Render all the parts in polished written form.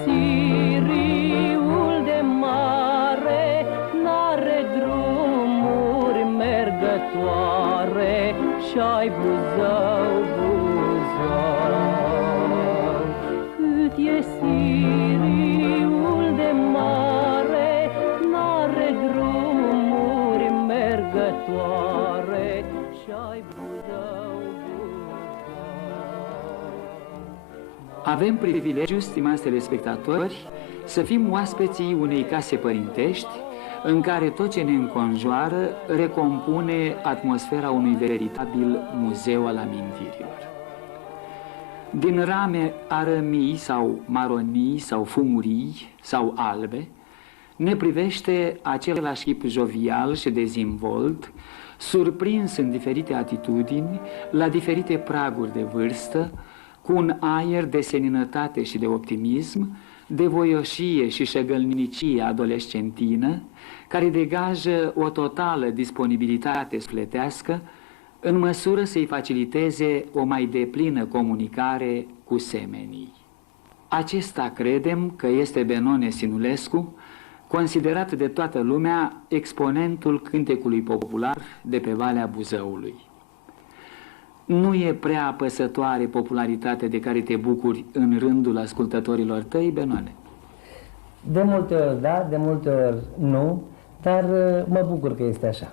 Siriul de mare n-are drumuri mergătoare și-ai Buzău, Buzău. Cât e Siriul de mare n-are drumuri mergătoare și-ai Buzău, Avem privilegiul, stimați telespectatori, să fim oaspeții unei case părintești în care tot ce ne înconjoară recompune atmosfera unui veritabil muzeu al amintirilor. Din rame arămii sau maronii sau fumurii sau albe, ne privește același chip jovial și dezvolt, surprins în diferite atitudini, la diferite praguri de vârstă, cu un aer de seninătate și de optimism, de voioșie și șăgălnicie adolescentină, care degajă o totală disponibilitate sufletească în măsură să-i faciliteze o mai deplină comunicare cu semenii. Acesta credem că este Benone Sinulescu, considerat de toată lumea exponentul cântecului popular de pe Valea Buzăului. Nu e prea apăsătoare popularitatea de care te bucuri în rândul ascultătorilor tăi, Benone? De multe ori da, de multe ori nu, dar mă bucur că este așa.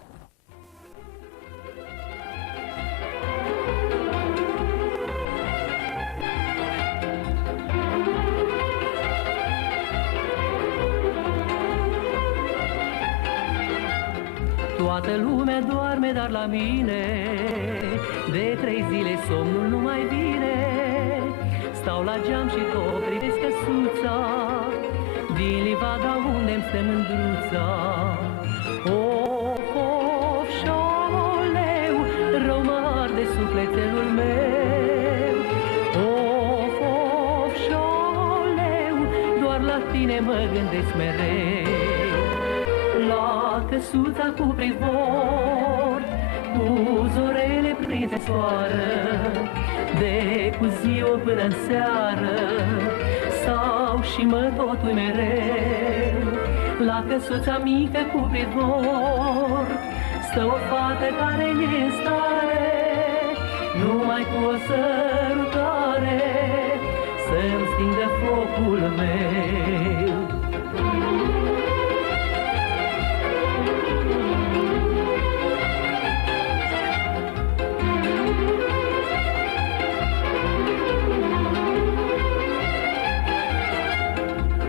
Toată lumea doarme, dar la mine de 3 zile somnul nu mai vine. Stau la geam și tot privesc căsuța din livada unde-mi stă mândruța. Of, of, șaoleu, rău mă arde sufletelul meu. Of, of, șaoleu, doar la tine mă gândesc mereu. La căsuța cu privor, cu zorele prinse soară, de cu ziua până în seară, stau și mă totui mereu. La căsuța mică cu privor, stă o fată care e în stare, numai cu o sărutare, să-mi stingă focul meu.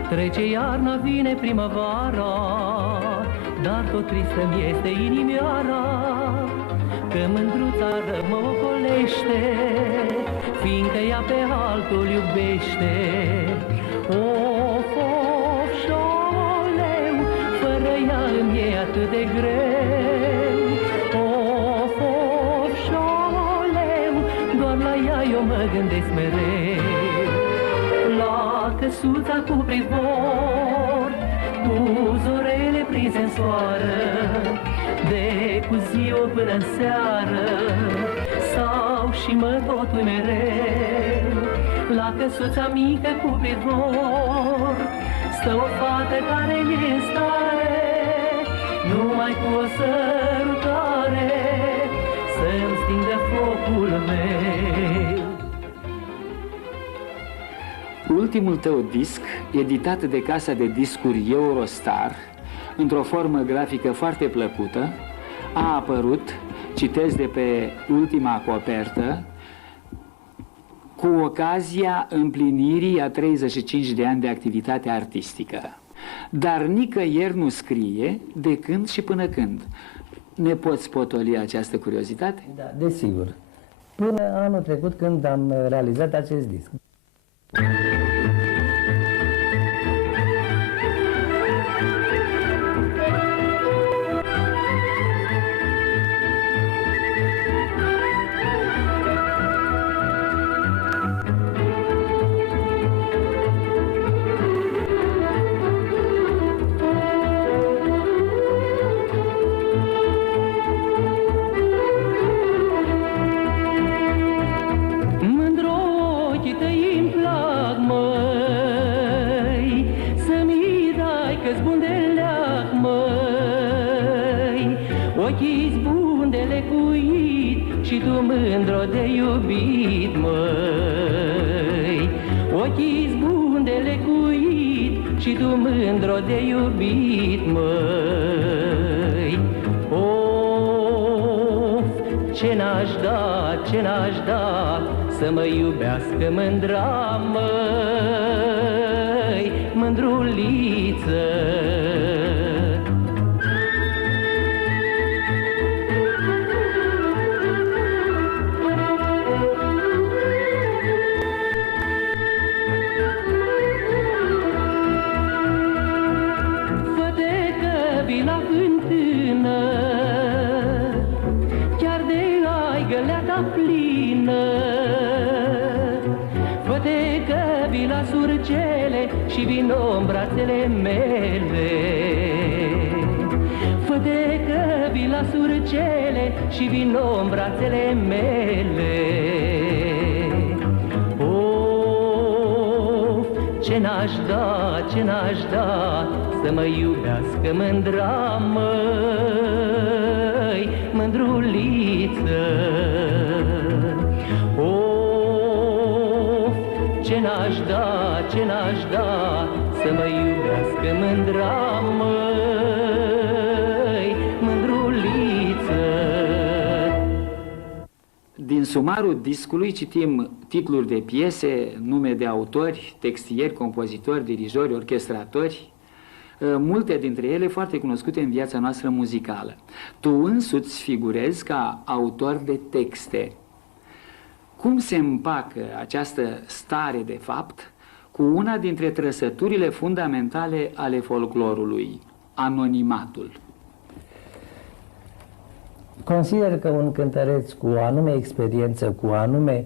Trece iarna, vine primăvara, dar tot tristă-mi este inimioara, că mândruța mă ocolește, fiindcă ea pe altul iubește. Of, of, șaoleu, fără ea îmi e atât de greu. Of, of, șaoleu, doar la ea eu mă gândesc mereu. La căsuța cu privor, cu zorele prinse în soară, de cu ziua până în seară, stau și mă totui mereu. La căsuța mică cu privor, stă o fată care e în stare, numai cu o sărutare, să-mi stingă focul meu. Ultimul tău disc, editat de casa de discuri Eurostar, într-o formă grafică foarte plăcută, a apărut, citesc de pe ultima copertă, cu ocazia împlinirii a 35 de ani de activitate artistică. Dar nicăieri nu scrie de când și până când. Ne poți potoli această curiozitate? Da, desigur. Până anul trecut, când am realizat acest disc. ochii bun de lecuit și tu mândro de iubit, măi. Ochii bun de lecuit și tu mândro de iubit, măi. Of, ce n-aș da, ce n-aș da să mă iubească mândra, măi, mândruliță. Și vino în brațele mele. Fă-te că vii la surcele și vino în brațele mele. Of, ce n-aș da, ce n-aș da să mă iubească mândra, măi, mândruliță. Ce n-aș da, ce n-aș da să mă iubească mândra, măi, mândruliță. Din sumarul discului citim titluri de piese, nume de autori, textieri, compozitori, dirijori, orchestratori, multe dintre ele foarte cunoscute în viața noastră muzicală. Tu însuți figurezi ca autor de texte. Cum se împacă această stare de fapt cu una dintre trăsăturile fundamentale ale folclorului, anonimatul? Consider că un cântăreț cu o anume experiență, cu o anume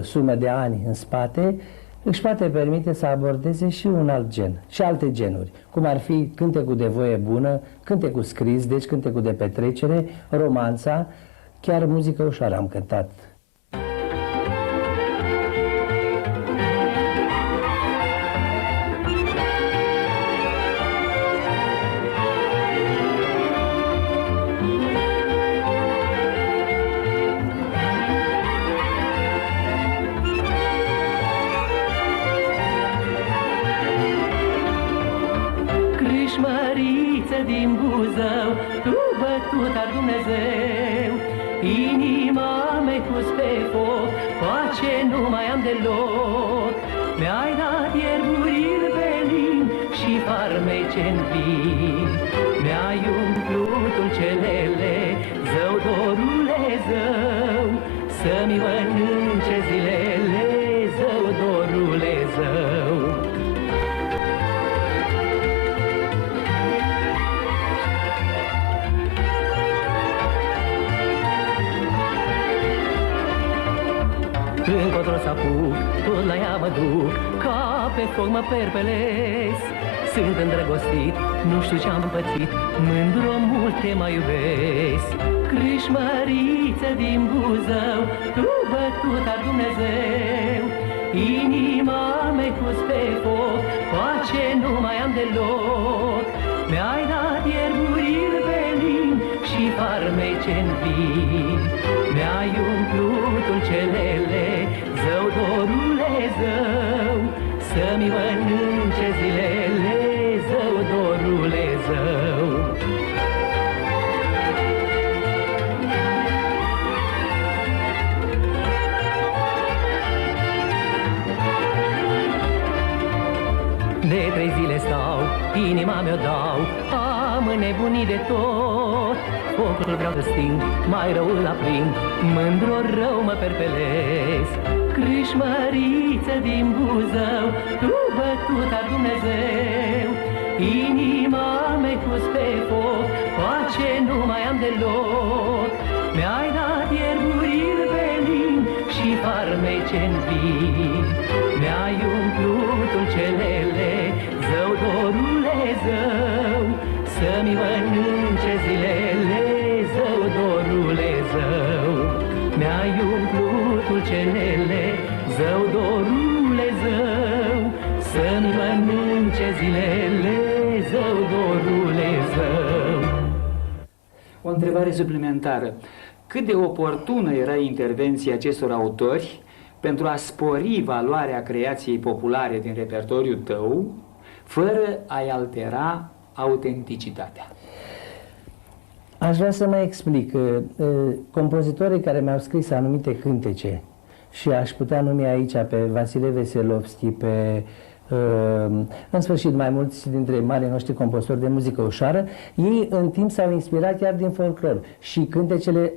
sumă de ani în spate, își poate permite să abordeze și un alt gen, și alte genuri, cum ar fi cântecul de voie bună, cântecul scris, deci cântecul de petrecere, romanța, chiar muzică ușoară am cântat. Crâșmăriță din Buzău, tu bătuta Dumnezeu, inima mea pus pe foc, pace nu mai am deloc. Mi-ai dat ierburile pe limbi și farmece-n vin, mi-ai umplut ulcelele, zău, dorule, zău, să-mi mănânce zilele, zău, dorule, zău. Încotro s-apuc, tot la ea mă duc, ca pe foc mă perpelesc. Sunt îndrăgostit, nu știu ce-am pățit, mândru mult te mai iubesc. Crâșmăriță din Buzău, tu bătuta Dumnezeu, inima mea pus pe foc, pace nu mai am deloc. Mi-ai dat ierburile pe limbi și farmece-n vin, mi-ai umplut ulcelele, zău, dorule, zău, să-mi mănânce zilele, zău, dorule, zău. De 3 zile stau, inima mi-o dau, am înnebunit de tot. Focul vreau să sting, mai rău îl aprind, mândru rău mă perpelesc. Crâșmăriță din Buzău, tu bătuta Dumnezeu, inima mea pus pe foc, pace nu mai am deloc. Mi-ai dat ierburile pe limbi și farmece-n vin, mi-ai umplut ulcelele, zău, dorule, zău, să-mi mănânce zilele, zău, dorule, zău. Mi-ai umplut ulcelele, zău, dorule, zău, să-mi mănânce zilele, zău, dorule, zău. Un întrebare suplimentară. Cât de oportună era intervenția acestor autori pentru a spori valoarea creației populare din repertoriul tău, fără a-i altera autenticitatea? Aș vrea să mai explic. Compozitorii care mi-au scris anumite cântece, și aș putea numi aici pe Vasile Veselovski, în sfârșit mai mulți dintre marii noștri compozitori de muzică ușoară, ei în timp s-au inspirat chiar din folclor și cântecele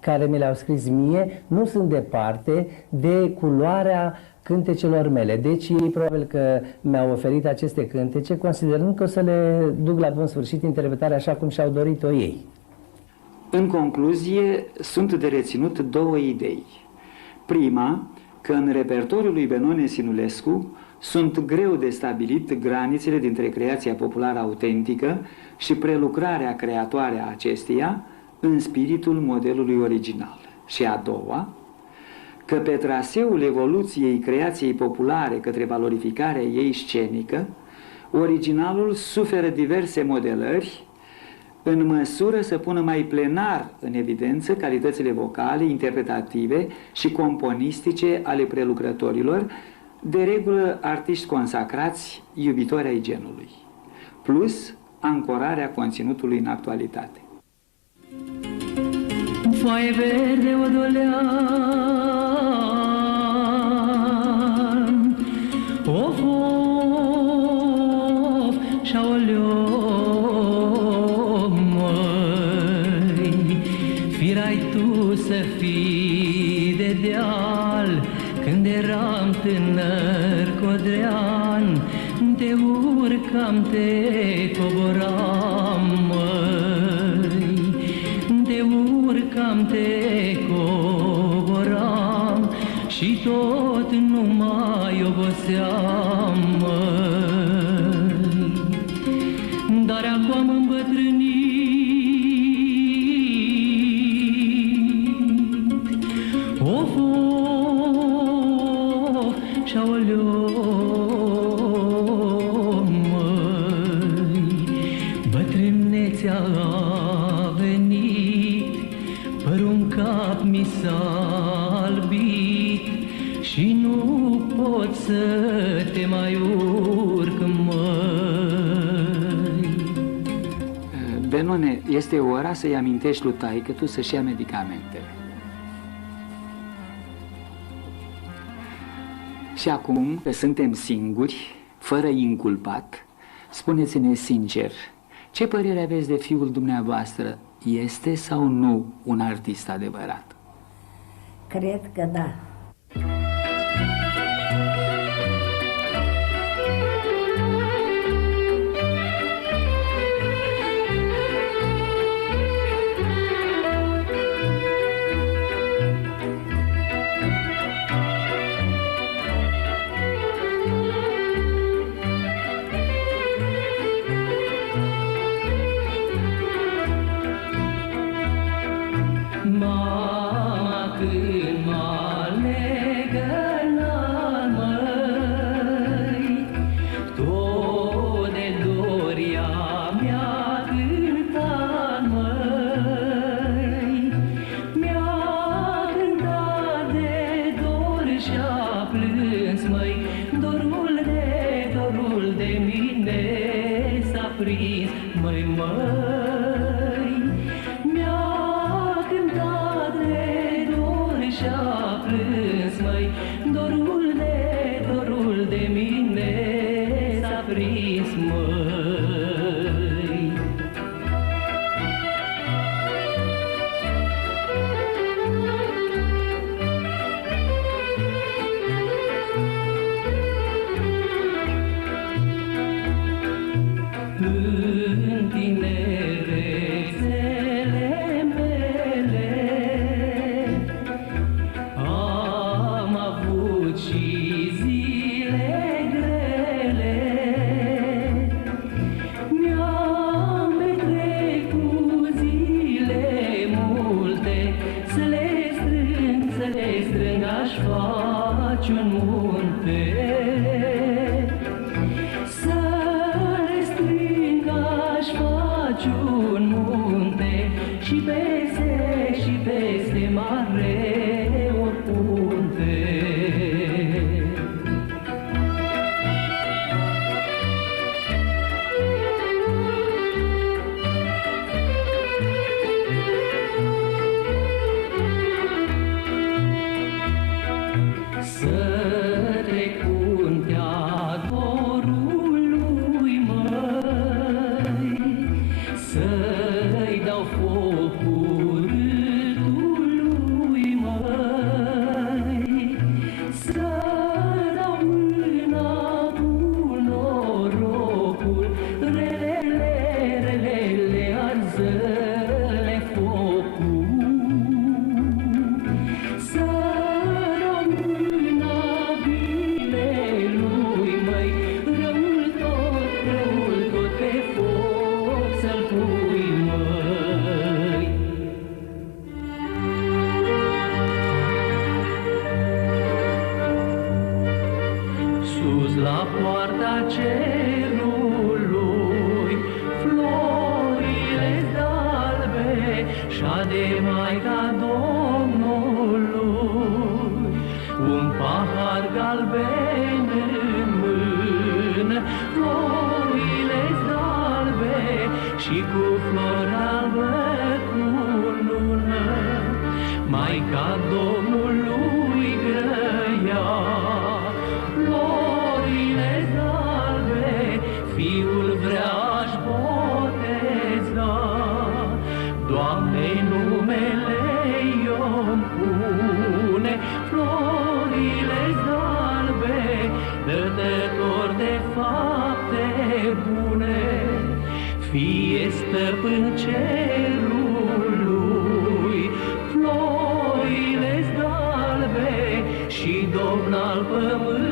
care mi le-au scris mie nu sunt departe de culoarea cântecelor mele. Deci ei probabil că mi-au oferit aceste cântece considerând că o să le duc la bun sfârșit interpretarea așa cum și-au dorit-o ei. În concluzie, sunt de reținut două idei. Prima, că în repertoriul lui Benone Sinulescu sunt greu de stabilit granițele dintre creația populară autentică și prelucrarea creatoare a acesteia în spiritul modelului original. Și a doua, că pe traseul evoluției creației populare către valorificarea ei scenică, originalul suferă diverse modelări în măsură să pună mai plenar în evidență calitățile vocale, interpretative și componistice ale prelucrătorilor, de regulă artiști consacrați, iubitori ai genului, plus ancorarea conținutului în actualitate. Foaie verde odolean, of, of, și-aoleo, măi, firai tu să fii de deal, când eram tânăr codrean, te urcam, te coboram, măi, te urcam, te coboram și tot nu mai oboseam, măi. Dar acum am îmbătrânit, of, of, și-aoleo, măi, bătrânețea a venit, părul-n cap mi s-a albit și nu pot să te mai urc, măi. Benone, este ora să-i amintești lui taică-tu să-și ia medicamentele. Și acum, că suntem singuri, fără inculpat, spuneți-ne sincer, ce părere aveți de fiul dumneavoastră? Este sau nu un artist adevărat? Cred că da. Mama, când m-a legănat, măi, tot de doria mi-a cântat, măi, mi-a cântat de dor și-a plâns, măi, dorul de mine s-a prins, măi, măi. Și-a plâns, măi, dorul de mine s-a prins, măi. În tine sus la poarta cerului, florile albe și-a de Maica Domnului. Un pahar galben în mână, florile albe și cu flori albă cunună. Maica Domnului grăia florile albe, fiul vrea-și boteza. Doamne, numele i-om pune, florile albe, dătător de fapte bune. Fie stăpân cerului, florile albe și domn al pământului.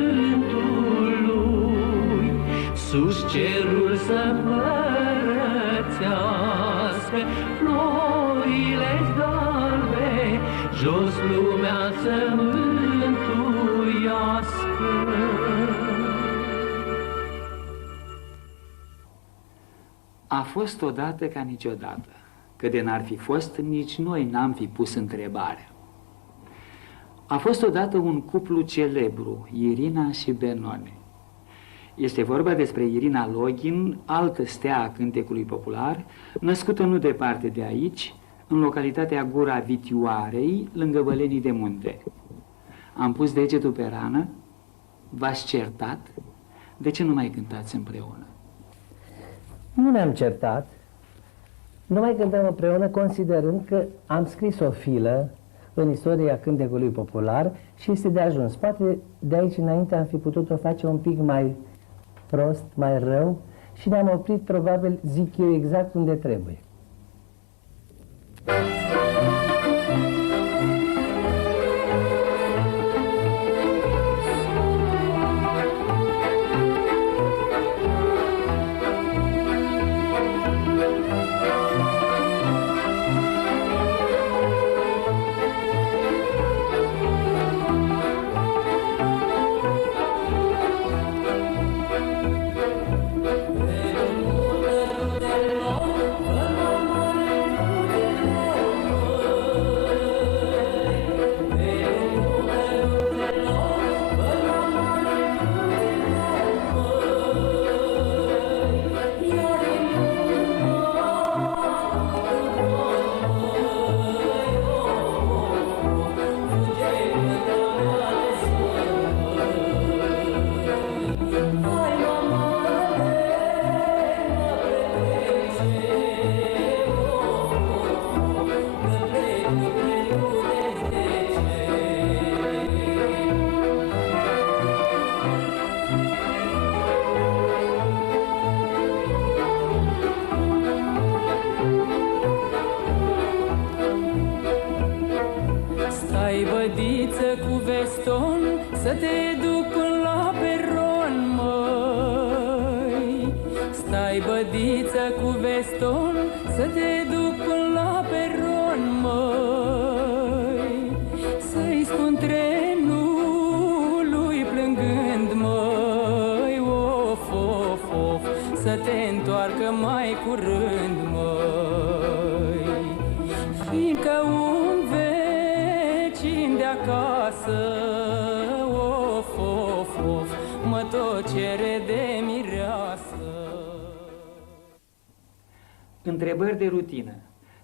Sus cerul să împărățească, florile albe, jos lumea să mântuiască. A fost odată ca niciodată, că de n-ar fi fost, nici noi n-am fi pus întrebarea. A fost odată un cuplu celebru, Irina și Benone. Este vorba despre Irina Login, altă stea a cântecului popular, născută nu departe de aici, în localitatea Gura Vitioarei, lângă Bălenii de Munte. Am pus degetul pe rană, v-ați certat, de ce nu mai cântați împreună? Nu ne-am certat, nu mai cântăm împreună considerând că am scris o filă în istoria cântecului popular și este de ajuns. Poate de aici înainte am fi putut-o face un pic mai prost, mai rău și ne-am oprit probabil, zic eu, exact unde trebuie. Să te duc până la peron, măi. Stai, bădiță, cu veston, să te duc până la peron, măi. Să-i spun trenului plângând, măi, of, of, of, să te întoarcă mai curând, măi. Fiindcă un vecin de acasă mă tot cere de mireasă. Întrebări de rutină.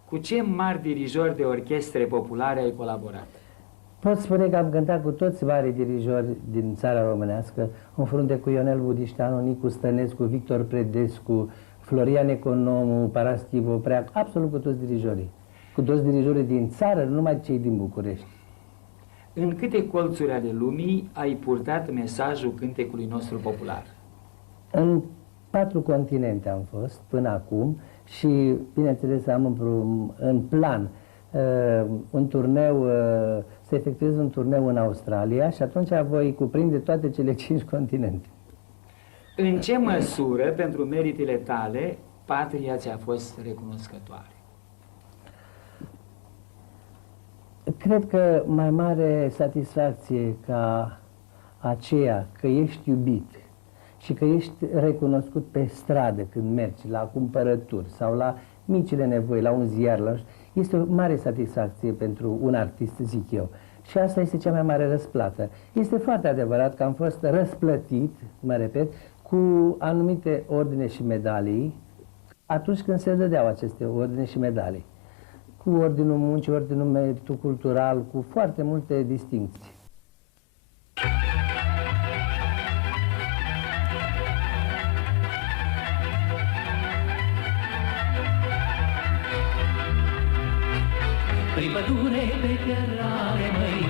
Cu ce mari dirijori de orchestre populare ai colaborat? Pot spune că am cântat cu toți mari dirijori din țara românească, în frunte cu Ionel Budișteanu, Nicu Stănescu, Victor Predescu, Florian Economu, Paraschivul Preac, absolut cu toți dirijorii. Cu toți dirijorii din țară, nu numai cei din București. În câte colțuri ale lumii ai purtat mesajul cântecului nostru popular? În 4 continente am fost până acum și, bineînțeles, am în plan un turneu, să efectuez un turneu în Australia și atunci voi cuprinde toate cele 5 continente. În ce măsură, pentru meritele tale, patria ți-a fost recunoscătoare? Cred că mai mare satisfacție ca aceea că ești iubit și că ești recunoscut pe stradă când mergi la cumpărături sau la micile nevoi, la un ziar, este o mare satisfacție pentru un artist, zic eu. Și asta este cea mai mare răsplată. Este foarte adevărat că am fost răsplătit, mă repet, cu anumite ordine și medalii atunci când se dădeau aceste ordine și medalii. Cu ordinul muncii, ordinul meritul cultural, cu foarte multe distincții. Prin pădure pe cărare, măi,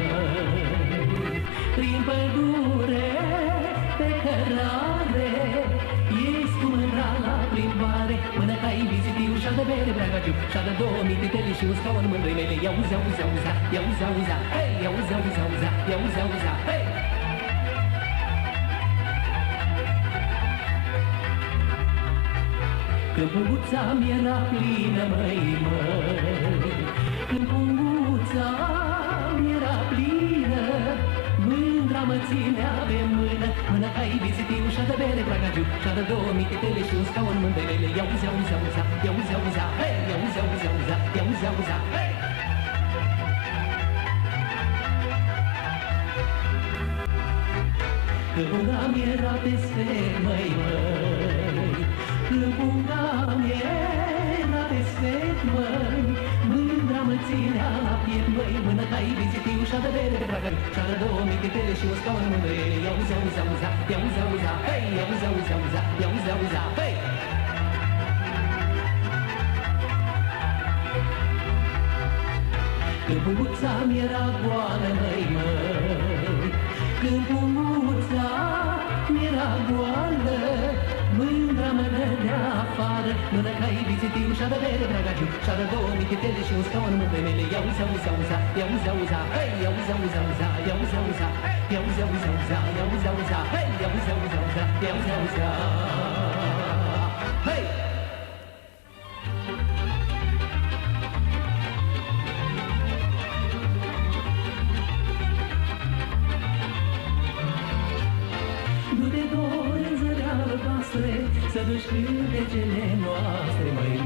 prin pădure pe cărare, ești cu mândra la plimbare, mână ca vizitiu și-a de bere breagagiu, și-a de 2 mititele și un scaun mândrei mele. Iauzi, auzi, auzi, iauzi, auzi, hei, iauzi, auzi, auzi, iauzi, auzi, hei. Când punguța mi-era plină, măi, când punguța mi-era plină, mândra mă ținea pe mână, mână ca vizitiu și-a de bere breagagiu, și-a de 2 mititele și un scaun mândrele. Iauzi, auzi, auzi, iauzi, auzi, hei, iauzi, auzi, auzi, iauzi, auzi, hei. Când punga mi-era pe sfert, măi, când punga mi-era pe sfert, măi, mândra mă ținea la piept, măi, mână ca vizitiu și-a de bere de bragă, și-a de 2 mititele și un scaun mândrele. Iauzi, auzi, auzi, iauzi, auzi, hei, iauzi, auzi, auzi, iauzi, auzi, hei. Când punguța mi-era goală, măi, când punguța mi-era goală, mândra mă dădea afară, mână ca vizitiu și-a de bere breagagiu, și-a de 2 mititele și un scaun mândrele. Iauzi, auzi, auzi, iauzi, auzi, hei, iauzi, auzi, auzi, iauzi, auzi, iauzi, auzi, auzi, iauzi, auzi, hei, iauzi, auzi, auzi, iauzi, auzi, hei. Nu te dori în zăreală voastre, să duci cântecele noastre, măi,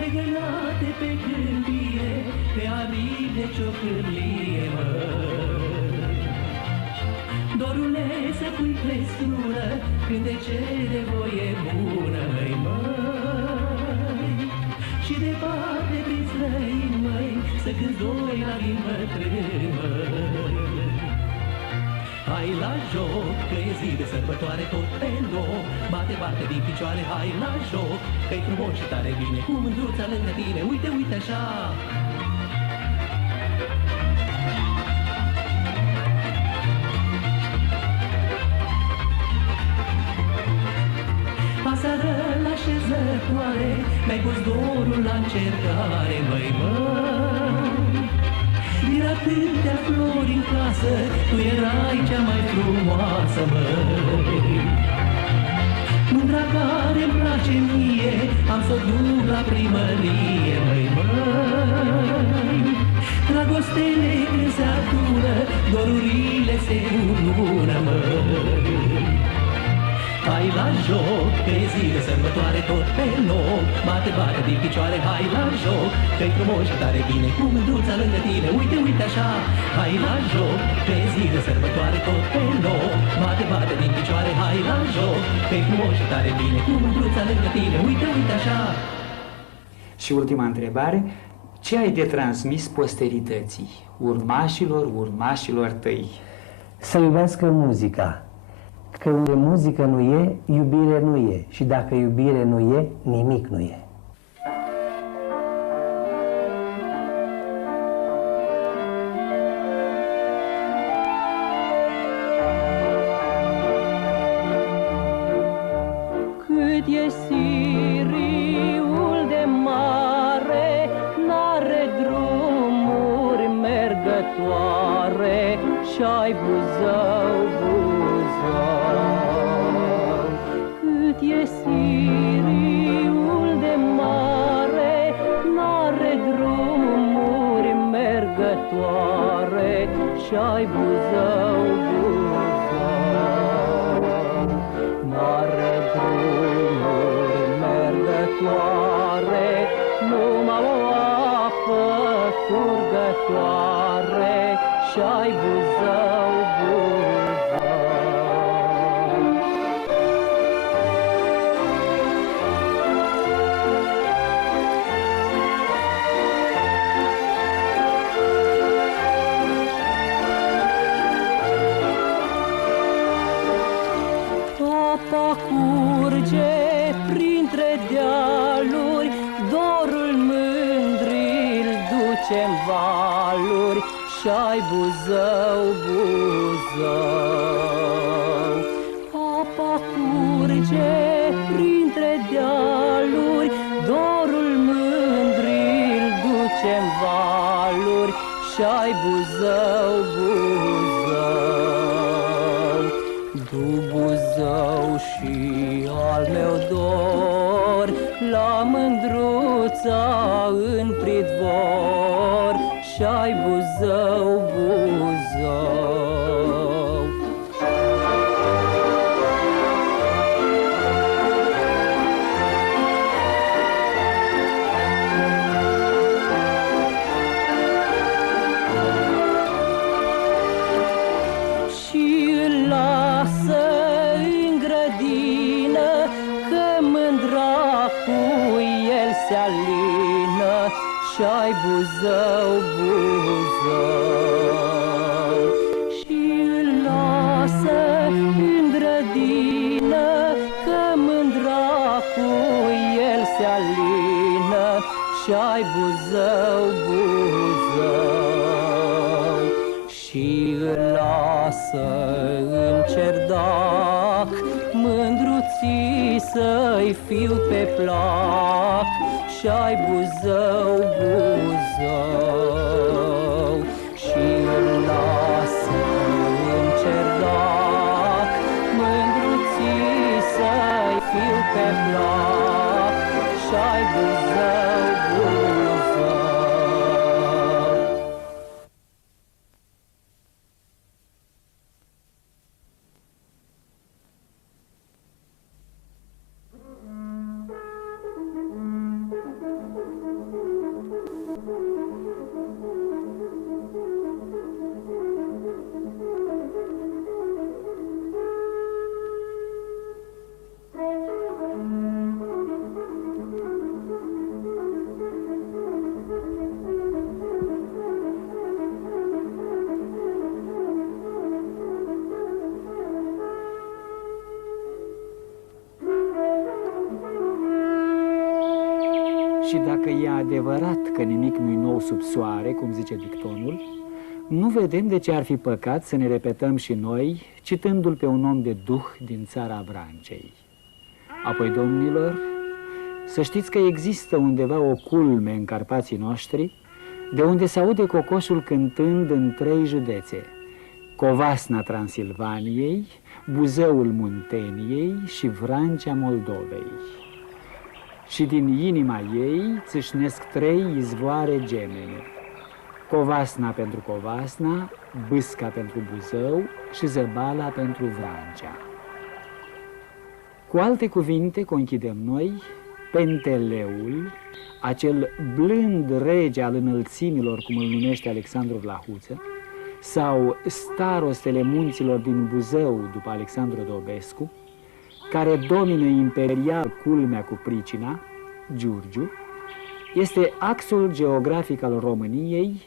legănate pe câmpie, pe aripi de ciocârlie, măi. Dorule, să pui crestură, cântecele voie bună, măi, și departe prin străini, măi, să cânti 2 la din bătrâni, măi. Hai la joc, că e zi de sărbătoare tot pe loc, bate, bate din picioare, hai la joc, că-i frumos și tare bine, cu mândruța lângă tine, uite, uite așa. Aseară la șezătoare, mi-ai pus dorul la încercare, măi, din atâtea flori în casă, tu erai cea mai frumoasă, măi. Mândra care-mi place mie, am să o duc la primărie, măi. Dragostele când se adună, dorurile se unună, măi. Hai la joc, că e zi de sărbătoare tot pe loc, bate, bate din picioare, hai la joc, că-i frumos și tare bine, cu mândruța lângă tine, uite, uite așa. Hai la joc, că e zi de sărbătoare tot pe loc, bate, bate din picioare, hai la joc, că-i frumos și tare bine, cu mândruța lângă tine, uite, uite așa. Și ultima întrebare, ce ai de transmis posterității, urmașilor tăi? Să iubească muzica. Că unde muzică nu e, iubire nu e. Și dacă iubire nu e, nimic nu e. Cât e siriul de mare, n-are drumuri mergătoare, și-ai Buzău, cât e siriul de mare, n-are drumuri mergătoare, și-ai Buzău, Buzău. N-are drumuri mergătoare, numai o apă curgătoare, și-ai Buzău, Buzău. Apa curge printre dealuri, dorul mândri-l duce-n valuri, și-ai Buzău, Buzău. Apa curge printre dealuri, dorul mândri-l duce-n valuri, și-ai Buzău, Buzău. Du Buzău și al meu dor, la mândruța în pridvor, și-ai Buzău, Buzău. Și îl lasă în grădină, că mândra cu el se alină, și-ai Buzău, Buzău. Și îl lasă în grădină, că mândra cu el se alină, și-ai Buzău, Buzău. Și îl lasă în cerdac, mândruții să-i fiu pe plac, și-ai Buzău, Buzău. Și îl lasă în cerdac, mândruții să-i fiu pe plac, și-ai Buzău, Buzău. Și dacă e adevărat că nimic nu-i nou sub soare, cum zice dictonul, nu vedem de ce ar fi păcat să ne repetăm și noi, citându-l pe un om de duh din țara Vrancei. Apoi, domnilor, să știți că există undeva o culme în Carpații noștri, de unde se aude cocoșul cântând în 3 județe: Covasna Transilvaniei, Buzăul Munteniei și Vrancea Moldovei. Și din inima ei țâșnesc 3 izvoare gemene: Covasna pentru Covasna, Bâsca pentru Buzău și Zăbala pentru Vrancea. Cu alte cuvinte, conchidem noi, Penteleul, acel blând rege al înălțimilor, cum îl numește Alexandru Vlahuță, sau starostele munților din Buzău după Alexandru Dobescu, care domină imperial culmea cu pricina, Giurgiu, este axul geografic al României,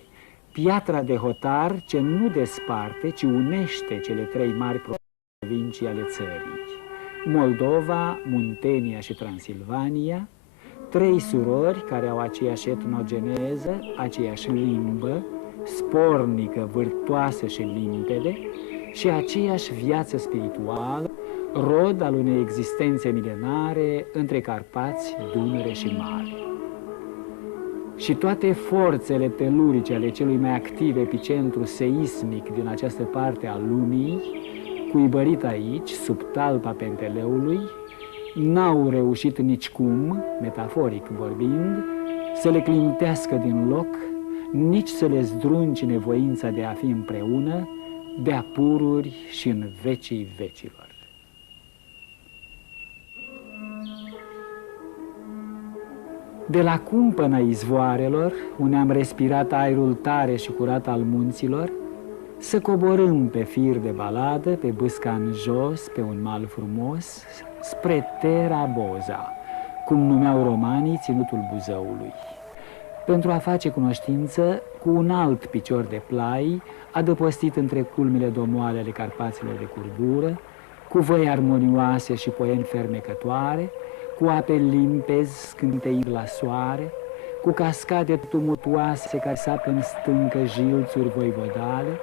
piatra de hotar ce nu desparte, ci unește cele 3 mari provincii ale țării: Moldova, Muntenia și Transilvania, 3 surori care au aceeași etnogeneză, aceeași limbă, spornică, vârtoasă și limpede, și aceeași viață spirituală, rod al unei existențe milenare între Carpați, Dunăre și Mare. Și toate forțele telurice ale celui mai activ epicentru seismic din această parte a lumii, cuibărit aici, sub talpa Penteleului, n-au reușit nicicum, metaforic vorbind, să le clintească din loc, nici să le zdrunci nevoința de a fi împreună, de-a pururi și în vecii vecilor. De la cumpăna izvoarelor, unde am respirat aerul tare și curat al munților, să coborâm pe fir de baladă, pe bâsca în jos, pe un mal frumos, spre Terra Boza, cum numeau romanii ținutul Buzăului, pentru a face cunoștință cu un alt picior de plai, adăpostit între culmile domoale ale Carpaților de Curdură, cu văi armonioase și poieni fermecătoare, cu ape limpezi scânteind la soare, cu cascade tumultuoase care sapă în stâncă jilțuri voivodale,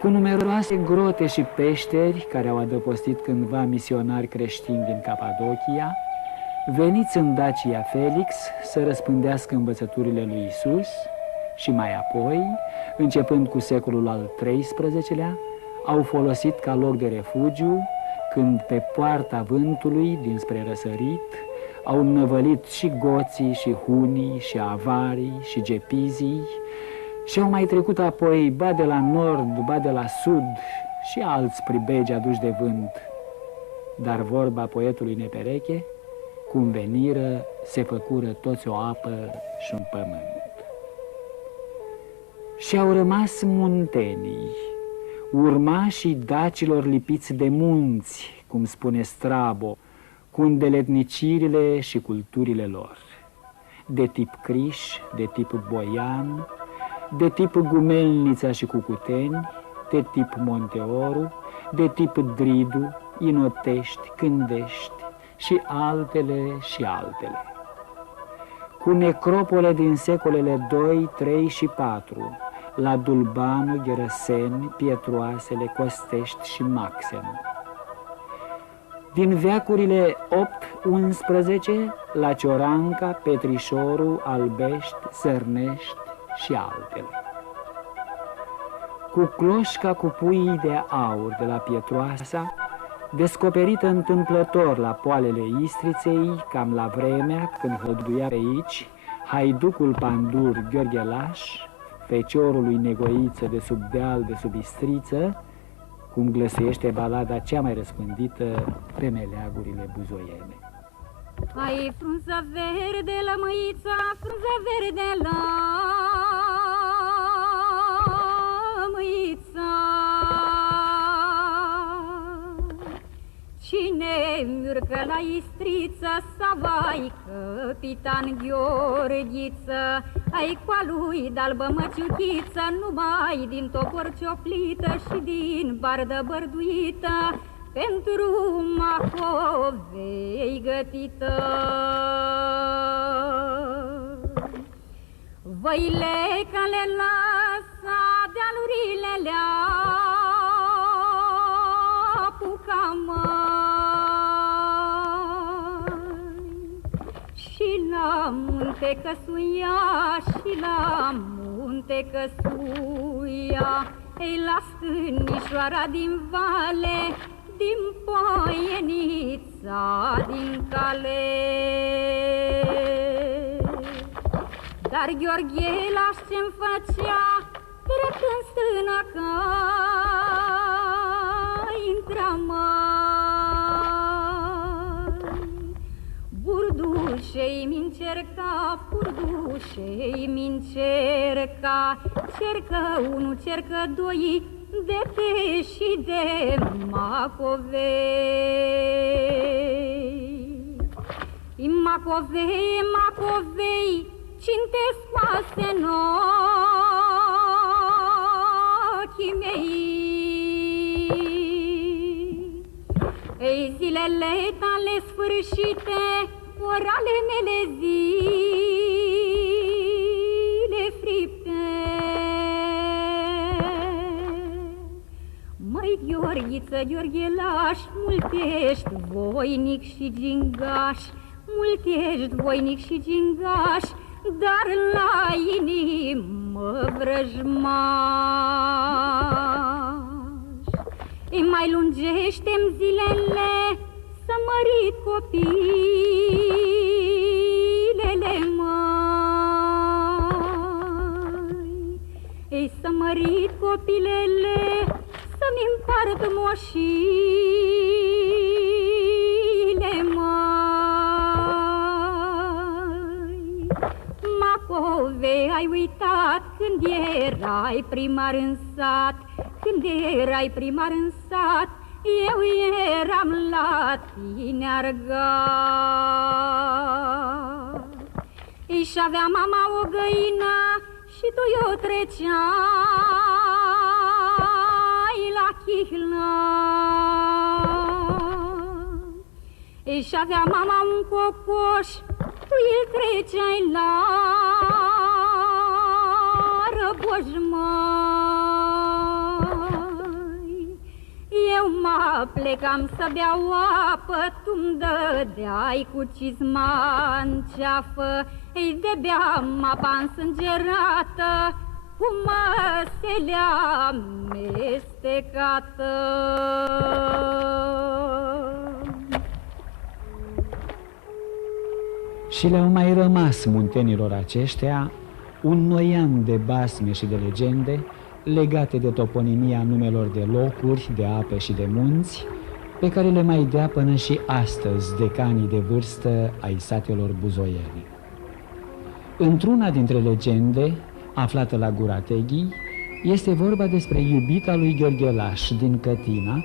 cu numeroase grote și peșteri care au adăpostit cândva misionari creștini din Capadocia, veniți în Dacia Felix să răspândească învățăturile lui Isus și mai apoi, începând cu secolul al XIII-lea, au folosit ca loc de refugiu când pe poarta vântului dinspre răsărit au năvălit și goții, și hunii, și avarii, și gepizii și au mai trecut apoi ba de la nord, ba de la sud și alți pribegi aduși de vânt. Dar vorba poetului nepereche, cum veniră, se făcură toți o apă și un pământ. Și au rămas muntenii, urmașii dacilor lipiți de munți, cum spune Strabo, cu îndeletnicirile și culturile lor, de tip Criș, de tip Boian, de tip Gumelnița și Cucuteni, de tip Monteoru, de tip Dridu, Inotești, Cândești și altele și altele. Cu necropole din secolele 2, 3 și 4, la Dulbanu, Gherăseni, Pietroasele, Costești și Maxen. Din veacurile 8-11, la Cioranca, Petrișoru, Albești, Sărnești și altele. Cu cloșca cu puii de aur de la Pietroasa, descoperită întâmplător la poalele Istriței, cam la vremea când hăduia pe aici haiducul pandur Gheorghe Laș, feciorului Negoiță de sub deal de sub Istriță, cum glăsuiește balada cea mai răspândită pe meleagurile buzoiene. Ai frunza verde la măița, frunza verde la măița. Cine murcă la Istrița, Savai, capitan Gheorghiță, ai coa lui de-albă măciuchiță, numai din topor cioplită și din bardă bărduită, pentru Macovei gătită. Văile care lasă dealurile le apucamă, și la munte căsuia, și la munte căsuia, ei la stânișoara din vale, din Poienița, din cale. Dar Gheorghe Laș ce-mi făcea, trecând stâna că intra mai. Burdușei-mi încerca, burdușei-mi încerca, cercă unu, cercă doi, de pe și de Macovei. Macovei, Macovei, cine scoase în ochii mei. Ei, zilele tale sfârșite, orale mele zile fripte. Măi, Gheorghiță, Gheorghe Laș, mult ești voinic și gingaș, mult ești voinic și gingaș, dar la inimă vrăjmaș. Îi mai lungește-mi zilele, să mărit copilele mai. Ei să mărit copilele, să-mi împart moșile, măi. Macove, ai uitat când erai primar în sat, când erai primar în sat, eu eram la tine argat. Și avea mama o găină și tu eu treceai la chihlă. Și avea mama un cocoș, tu îl treceai la răboș, măi. Eu mă plecam să beau apă, tu-mi dădeai cu cizma în ceafă. Ei, de beam apa însângerată, cu măselea amestecată. Și le-au mai rămas muntenilor aceștia un noian de basme și de legende legate de toponimia numelor de locuri, de ape și de munți, pe care le mai dea până și astăzi decanii de vârstă ai satelor buzoiene. Într-una dintre legende, aflată la Gura Teghii, este vorba despre iubita lui Gheorghelaș din Cătina,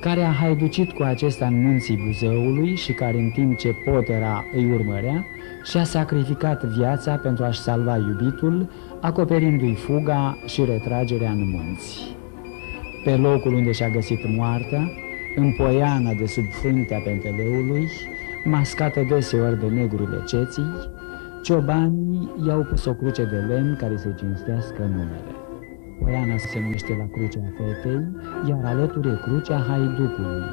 care a haiducit cu acesta în munții Buzăului și care, în timp ce potera îi urmărea, și-a sacrificat viața pentru a-și salva iubitul, acoperindu-i fuga și retragerea în munți. Pe locul unde și-a găsit moartea, în poiana de sub fruntea Penteleului, mascată deseori de negurile ceții, ciobanii i-au pus o cruce de lemn care să-i cinstească numele. Poiana se numește la Crucea Fetei, iar alături e Crucea Haiducului,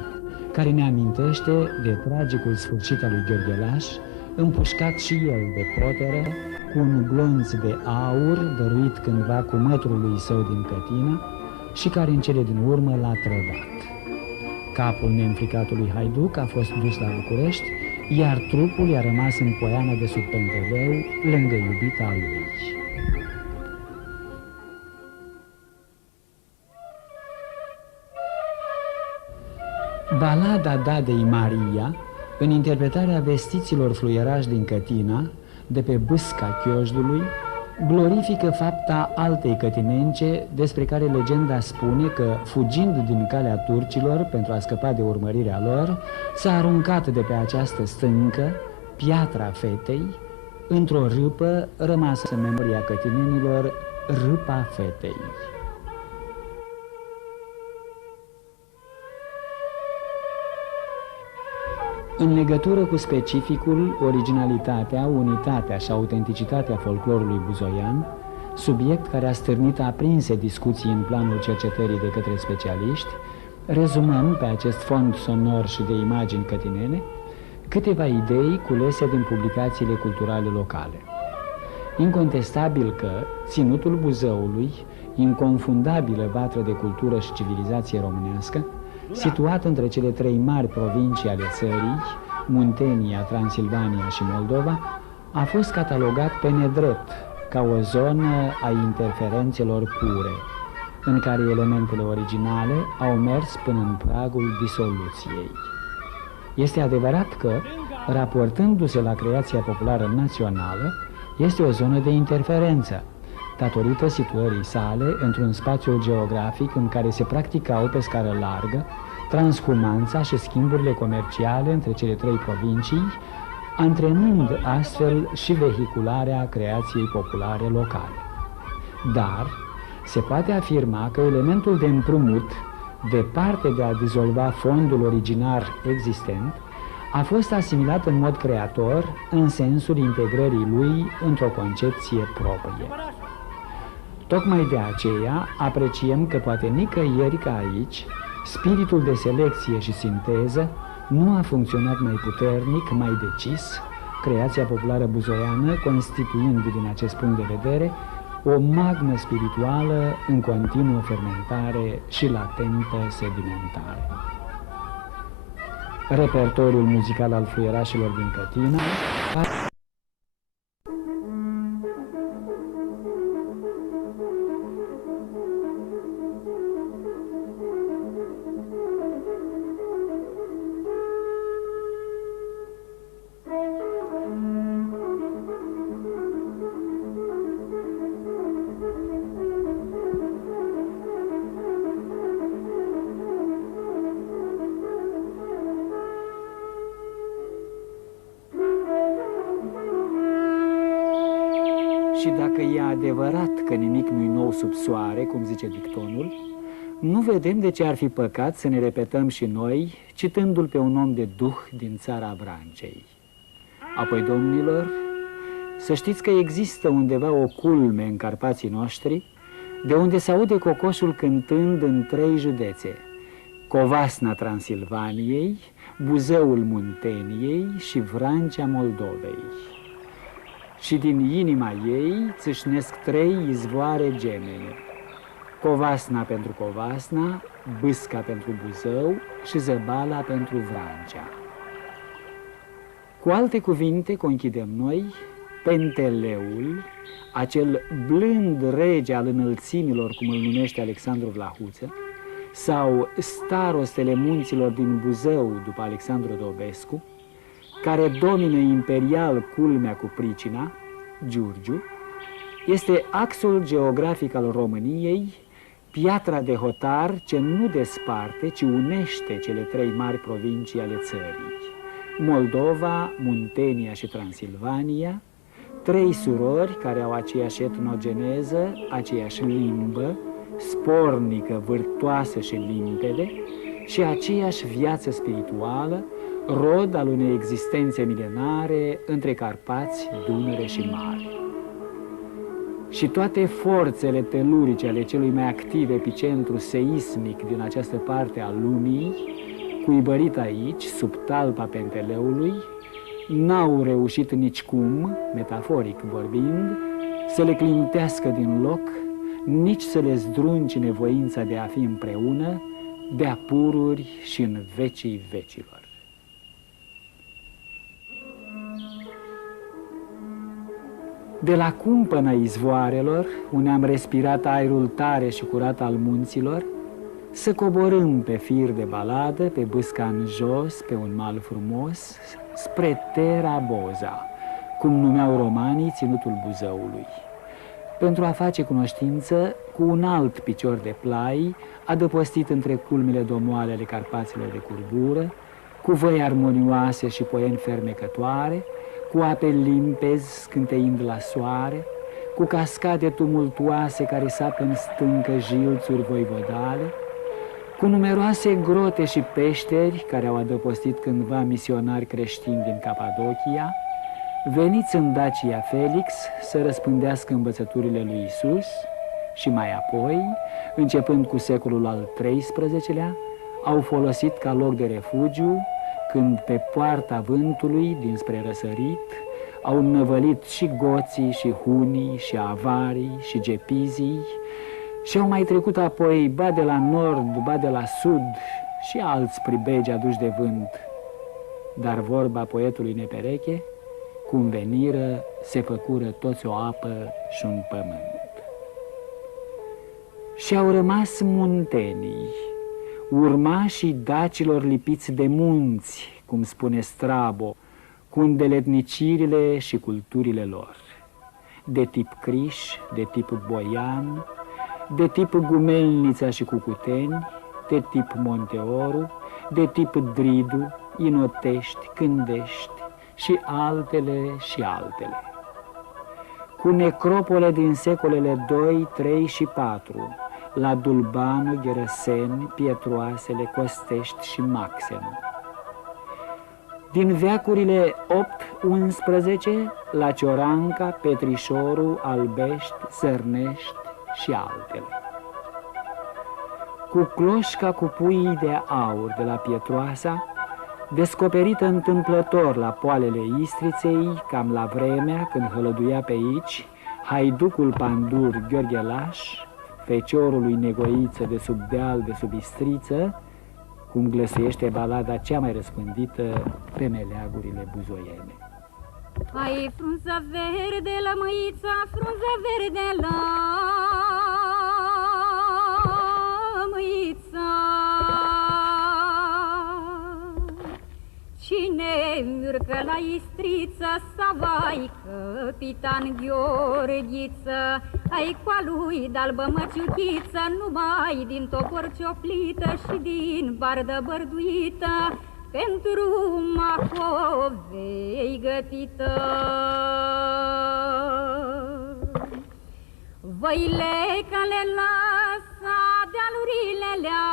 care ne amintește de tragicul sfârșit al lui Gheorghelaș, împușcat și el de poteră, cu un glonț de aur dăruit cândva cu mătrului său din Cătina și care în cele din urmă l-a trădat. Capul neînfricatului haiduc a fost dus la București, iar trupul i-a rămas în poiana de sub Penteleu, lângă iubita lui. Balada Dadei Maria, în interpretarea vestiților fluierași din Cătina, de pe bâsca Chiojdului, glorifică fapta altei cătinence despre care legenda spune că, fugind din calea turcilor pentru a scăpa de urmărirea lor, s-a aruncat de pe această stâncă, Piatra Fetei, într-o râpă rămasă în memoria cătinenilor, Râpa Fetei. În legătură cu specificul, originalitatea, unitatea și autenticitatea folclorului buzoian, subiect care a stârnit aprinse discuții în planul cercetării de către specialiști, rezumăm pe acest fond sonor și de imagini cătinene câteva idei culese din publicațiile culturale locale. Incontestabil că ținutul Buzăului, inconfundabilă vatră de cultură și civilizație românească, situat între cele trei mari provincii ale țării, Muntenia, Transilvania și Moldova, a fost catalogat pe nedrept ca o zonă a interferențelor pure, în care elementele originale au mers până în pragul disoluției. Este adevărat că, raportându-se la creația populară națională, este o zonă de interferență, datorită situării sale într-un spațiu geografic în care se practicau pe scară largă transhumanța și schimburile comerciale între cele trei provincii, antrenând astfel și vehicularea creației populare locale. Dar se poate afirma că elementul de împrumut, departe de a dizolva fondul originar existent, a fost asimilat în mod creator în sensul integrării lui într-o concepție proprie. Tocmai de aceea apreciem că poate nicăieri ca aici, spiritul de selecție și sinteză nu a funcționat mai puternic, mai decis, creația populară buzoiană constituind din acest punct de vedere o magmă spirituală în continuă fermentare și latentă sedimentare. Repertoriul muzical al fluierașilor din Cătina Și dacă e adevărat că nimic nu-i nou sub soare, cum zice dictonul, nu vedem de ce ar fi păcat să ne repetăm și noi, citându-l pe un om de duh din țara Vrancei. Apoi, domnilor, să știți că există undeva o culme în Carpații noștri, de unde se aude cocoșul cântând în 3 județe: Covasna Transilvaniei, Buzăul Munteniei și Vrancea Moldovei. Și din inima ei țâșnesc 3 izvoare gemene: Covasna pentru Covasna, Bâsca pentru Buzău și Zăbala pentru Vrancea. Cu alte cuvinte, conchidem noi, Penteleul, acel blând rege al înălțimilor, cum îl numește Alexandru Vlahuță, sau starostele munților din Buzău după Alexandru Dobescu, care domină imperial culmea cu pricina, Giurgiu, este axul geografic al României, piatra de hotar ce nu desparte, ci unește cele 3 mari provincii ale țării: Moldova, Muntenia și Transilvania, 3 surori care au aceeași etnogeneză, aceeași limbă, spornică, vârtoasă și limpede, și aceeași viață spirituală, rod al unei existențe milenare între Carpați, Dunăre și Mare. Și toate forțele telurice ale celui mai activ epicentru seismic din această parte a lumii, cuibărit aici, sub talpa Penteleului, n-au reușit nicicum, metaforic vorbind, să le clintească din loc, nici să le zdruncine voința de a fi împreună, de-a pururi și în vecii vecilor. De la cumpăna izvoarelor, unde am respirat aerul tare și curat al munților, să coborâm pe fir de baladă, pe Bâsca în jos, pe un mal frumos, spre Terra Boza, cum numeau romanii ținutul Buzăului, pentru a face cunoștință cu un alt picior de plai, adăpostit între culmile domoale ale Carpaților de curbură, cu văi armonioase și poieni fermecătoare, cu ape limpezi scânteind la soare, cu cascade tumultuoase care sapă în stâncă jilțuri voivodale, cu numeroase grote și peșteri care au adăpostit cândva misionari creștini din Capadocia, veniți în Dacia Felix să răspândească învățăturile lui Isus și mai apoi, începând cu secolul al XIII-lea, au folosit ca loc de refugiu când pe poarta vântului dinspre răsărit au năvălit și goții și hunii și avarii și gepizii și au mai trecut apoi ba de la nord, ba de la sud și alți pribegi aduși de vânt. Dar vorba poetului nepereche, cum veniră, se făcură toți o apă și un pământ. Și au rămas muntenii, urmașii dacilor lipiți de munți, cum spune Strabo, cu îndeletnicirile și culturile lor, de tip Criș, de tip Boian, de tip Gumelnița și Cucuteni, de tip Monteoru, de tip Dridu, Inotești, Cândești și altele și altele. Cu necropole din secolele 2, 3 și 4, la Dulbanu, Gherăseni, Pietroasele, Costești și Maxenu. Din veacurile 8-11, la Cioranca, Petrișoru, Albești, Sărnești și altele. Cu cloșca cu puii de aur de la Pietroasa, descoperită întâmplător la poalele Istriței, cam la vremea când hălăduia pe aici haiducul pandur Gheorghe Laș, feciorul lui Negoiță de sub deal de sub Istriță, cum glăsuiește balada cea mai răspândită pe meleagurile buzoiene. Ai frunză verde, lămâița, frunză verde, lămâița. Cine urcă la Istriță, savai, capitan Gheorghiță, ai coa lui de-albă măciuchiță, numai din topor cioplită și din bardă bărduită, pentru Macovei gătită. Văile care lăsa dealurile le-a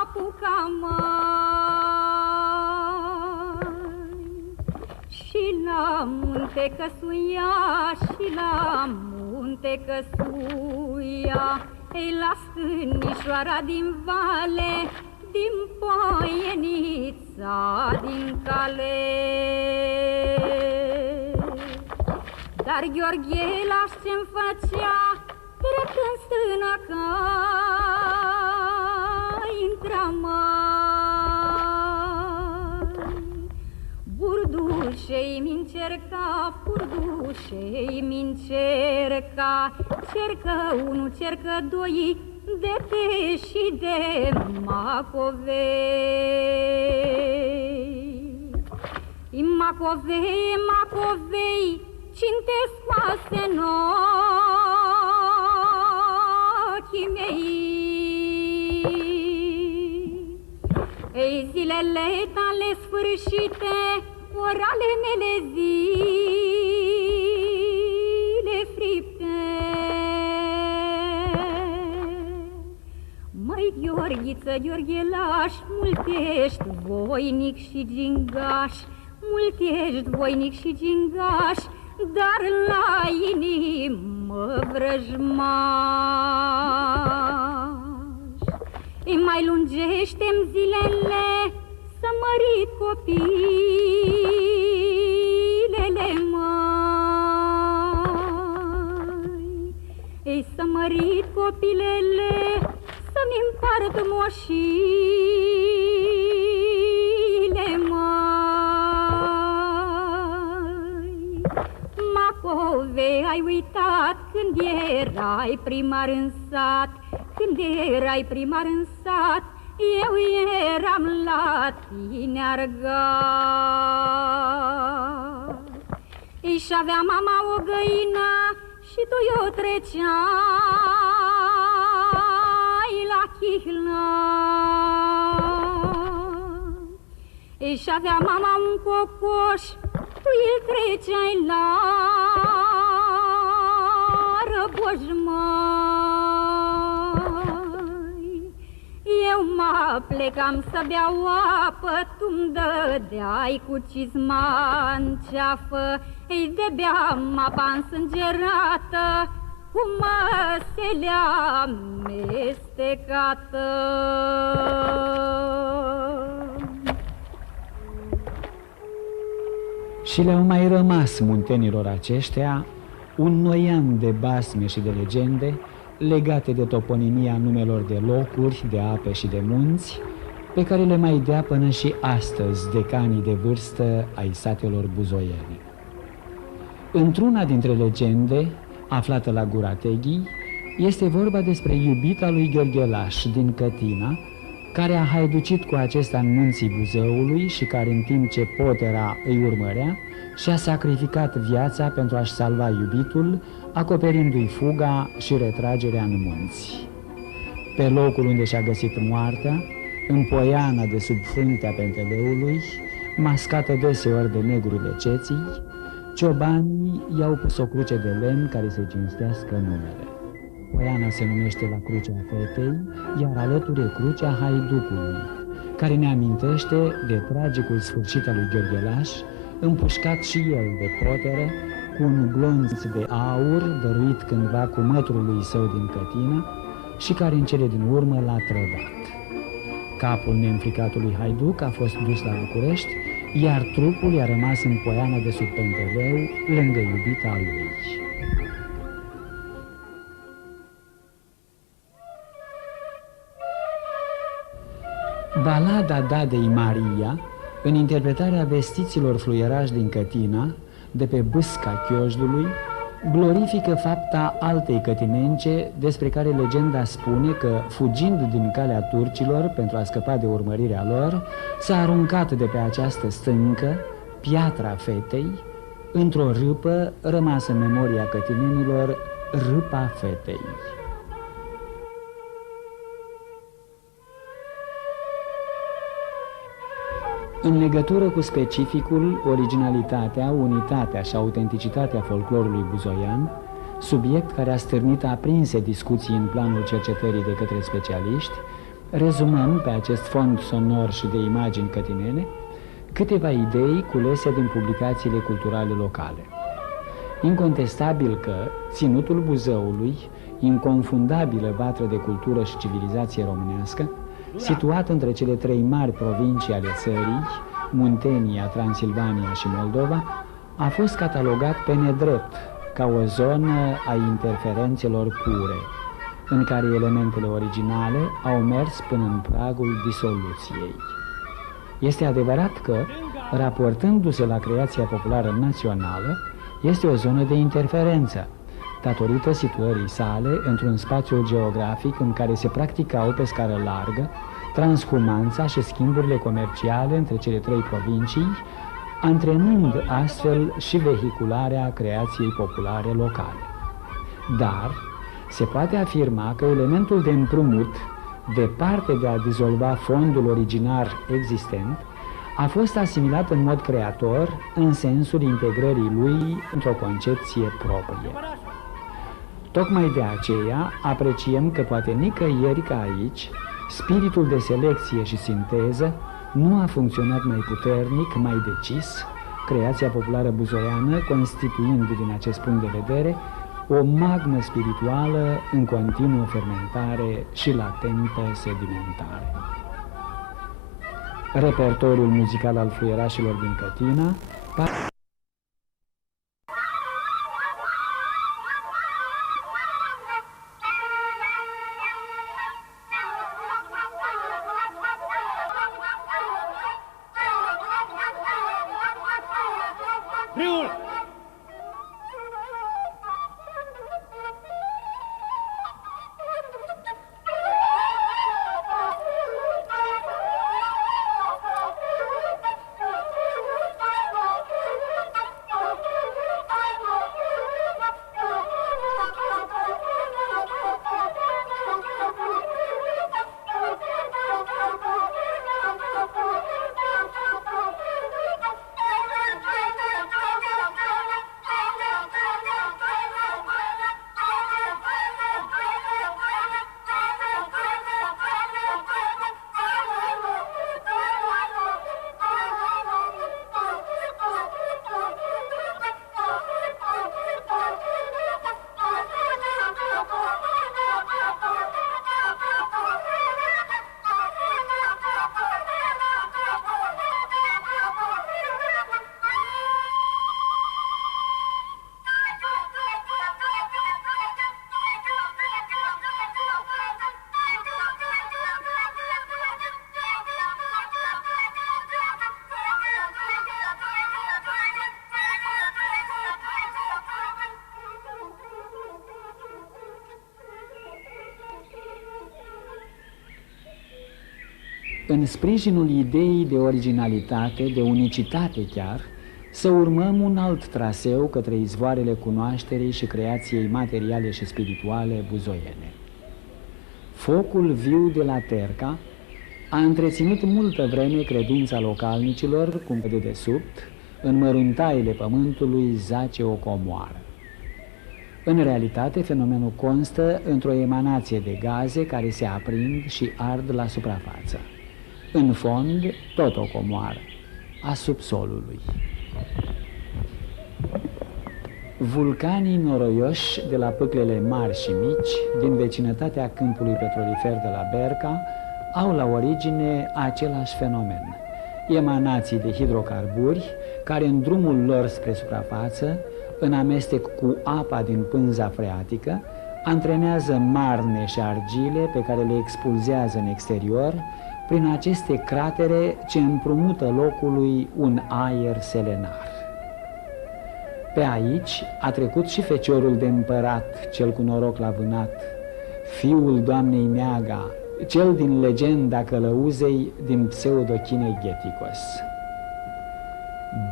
apucat, și la munte căsuia, și la munte căsuia, ei la stânișoara din vale, din poienița din cale. Dar Gheorghe Laș ce-mi făcea, trecând stâna că intra mai. Burdușei-mi încerca, burdușei-mi încerca, cercă unu, cercă doi, de te și de Macovei. Macovei, Macovei, cine scoase în ochii mei. Ei, zilele tale sfârșite, orale mele zile fripte. Măi, Gheorghiță, Gheorghe Laș, mult ești voinic și gingaș, mult ești voinic și gingaș, dar la inimă vrăjmaș. Îi mai lungește-mi zilele, să mărit copilele mai. Ei, să mărit copilele, să-mi împart moșile mai. Macovei, ai uitat când erai primar în sat, când erai primar în sat, eu eram la tine argat. Și avea mama o găină și tu o treceai la chihlă. Și avea mama un cocoș, tu îl treceai la răboș, măi. Eu mă plecam să beau apă, tu-mi dădeai cu cizma în ceafă. Ei, de beam apa însângerată, cu măselea amestecată. Și le-au mai rămas muntenilor aceștia un noian de basme și de legende legate de toponimia numelor de locuri, de ape și de munți, pe care le mai dea până și astăzi decanii de vârstă ai satelor buzoiene. Într-una dintre legende, aflată la Gura Teghii, este vorba despre iubita lui Gheorghe Laș din Cătina, care a haiducit cu acesta în munții Buzăului și care, în timp ce potera îi urmărea, și-a sacrificat viața pentru a-și salva iubitul, acoperindu-i fuga și retragerea în munți. Pe locul unde și-a găsit moartea, în poiana de sub fruntea Penteleului, mascată deseori de negrurile ceții, ciobanii i-au pus o cruce de lemn care să cinstească numele. Poiana se numește la Crucea Fetei, iar alături e Crucea Haiducului, care ne amintește de tragicul sfârșit al lui Gheorghe Laș, împușcat și el de poteră, cu un glonț de aur dăruit cândva cu mătrului său din Cătina și care în cele din urmă l-a trădat. Capul neînfricatului haiduc a fost dus la București, iar trupul i-a rămas în poiana de sub Penteleu, lângă iubita lui. Balada Dadei Maria, în interpretarea vestiților fluierași din Cătina, de pe bâsca Chiojdului, glorifică fapta altei cătinence despre care legenda spune că, fugind din calea turcilor pentru a scăpa de urmărirea lor, s-a aruncat de pe această stâncă, Piatra Fetei, într-o râpă rămasă în memoria cătinenilor, Râpa Fetei. În legătură cu specificul, originalitatea, unitatea și autenticitatea folclorului buzoian, subiect care a stârnit aprinse discuții în planul cercetării de către specialiști, rezumăm pe acest fond sonor și de imagini cătinene câteva idei culese din publicațiile culturale locale. Incontestabil că ținutul Buzăului, inconfundabilă vatră de cultură și civilizație românească, situat între cele trei mari provincii ale țării, Muntenia, Transilvania și Moldova, a fost catalogat pe nedrept ca o zonă a interferențelor pure, în care elementele originale au mers până în pragul disoluției. Este adevărat că, raportându-se la creația populară națională, este o zonă de interferență, datorită situării sale într-un spațiu geografic în care se practicau pe scară largă transhumanța și schimburile comerciale între cele trei provincii, antrenând astfel și vehicularea creației populare locale. Dar se poate afirma că elementul de împrumut, departe de a dizolva fondul originar existent, a fost asimilat în mod creator în sensul integrării lui într-o concepție proprie. Tocmai de aceea apreciem că poate nicăieri ca aici spiritul de selecție și sinteză nu a funcționat mai puternic, mai decis, creația populară buzoiană constituind din acest punct de vedere o magmă spirituală în continuă fermentare și latentă sedimentare. Repertoriul muzical al fluierașilor din Cătina. În sprijinul ideii de originalitate, de unicitate chiar, să urmăm un alt traseu către izvoarele cunoașterii și creației materiale și spirituale buzoiene. Focul viu de la Terca a întreținut multă vreme credința localnicilor cum pe dedesubt, în măruntaiele pământului zace o comoară. În realitate, fenomenul constă într-o emanație de gaze care se aprind și ard la suprafață. În fond, tot o comoară, a subsolului. Vulcanii noroioși de la pâclele mari și mici, din vecinătatea câmpului petrolifer de la Berca, au la origine același fenomen. Emanații de hidrocarburi care în drumul lor spre suprafață, în amestec cu apa din pânza freatică, antrenează marne și argile pe care le expulzează în exterior prin aceste cratere ce împrumută locului un aer selenar. Pe aici a trecut și feciorul de împărat, cel cu noroc la vânat, fiul doamnei Neaga, cel din legenda călăuzei din Pseudochinegheticos.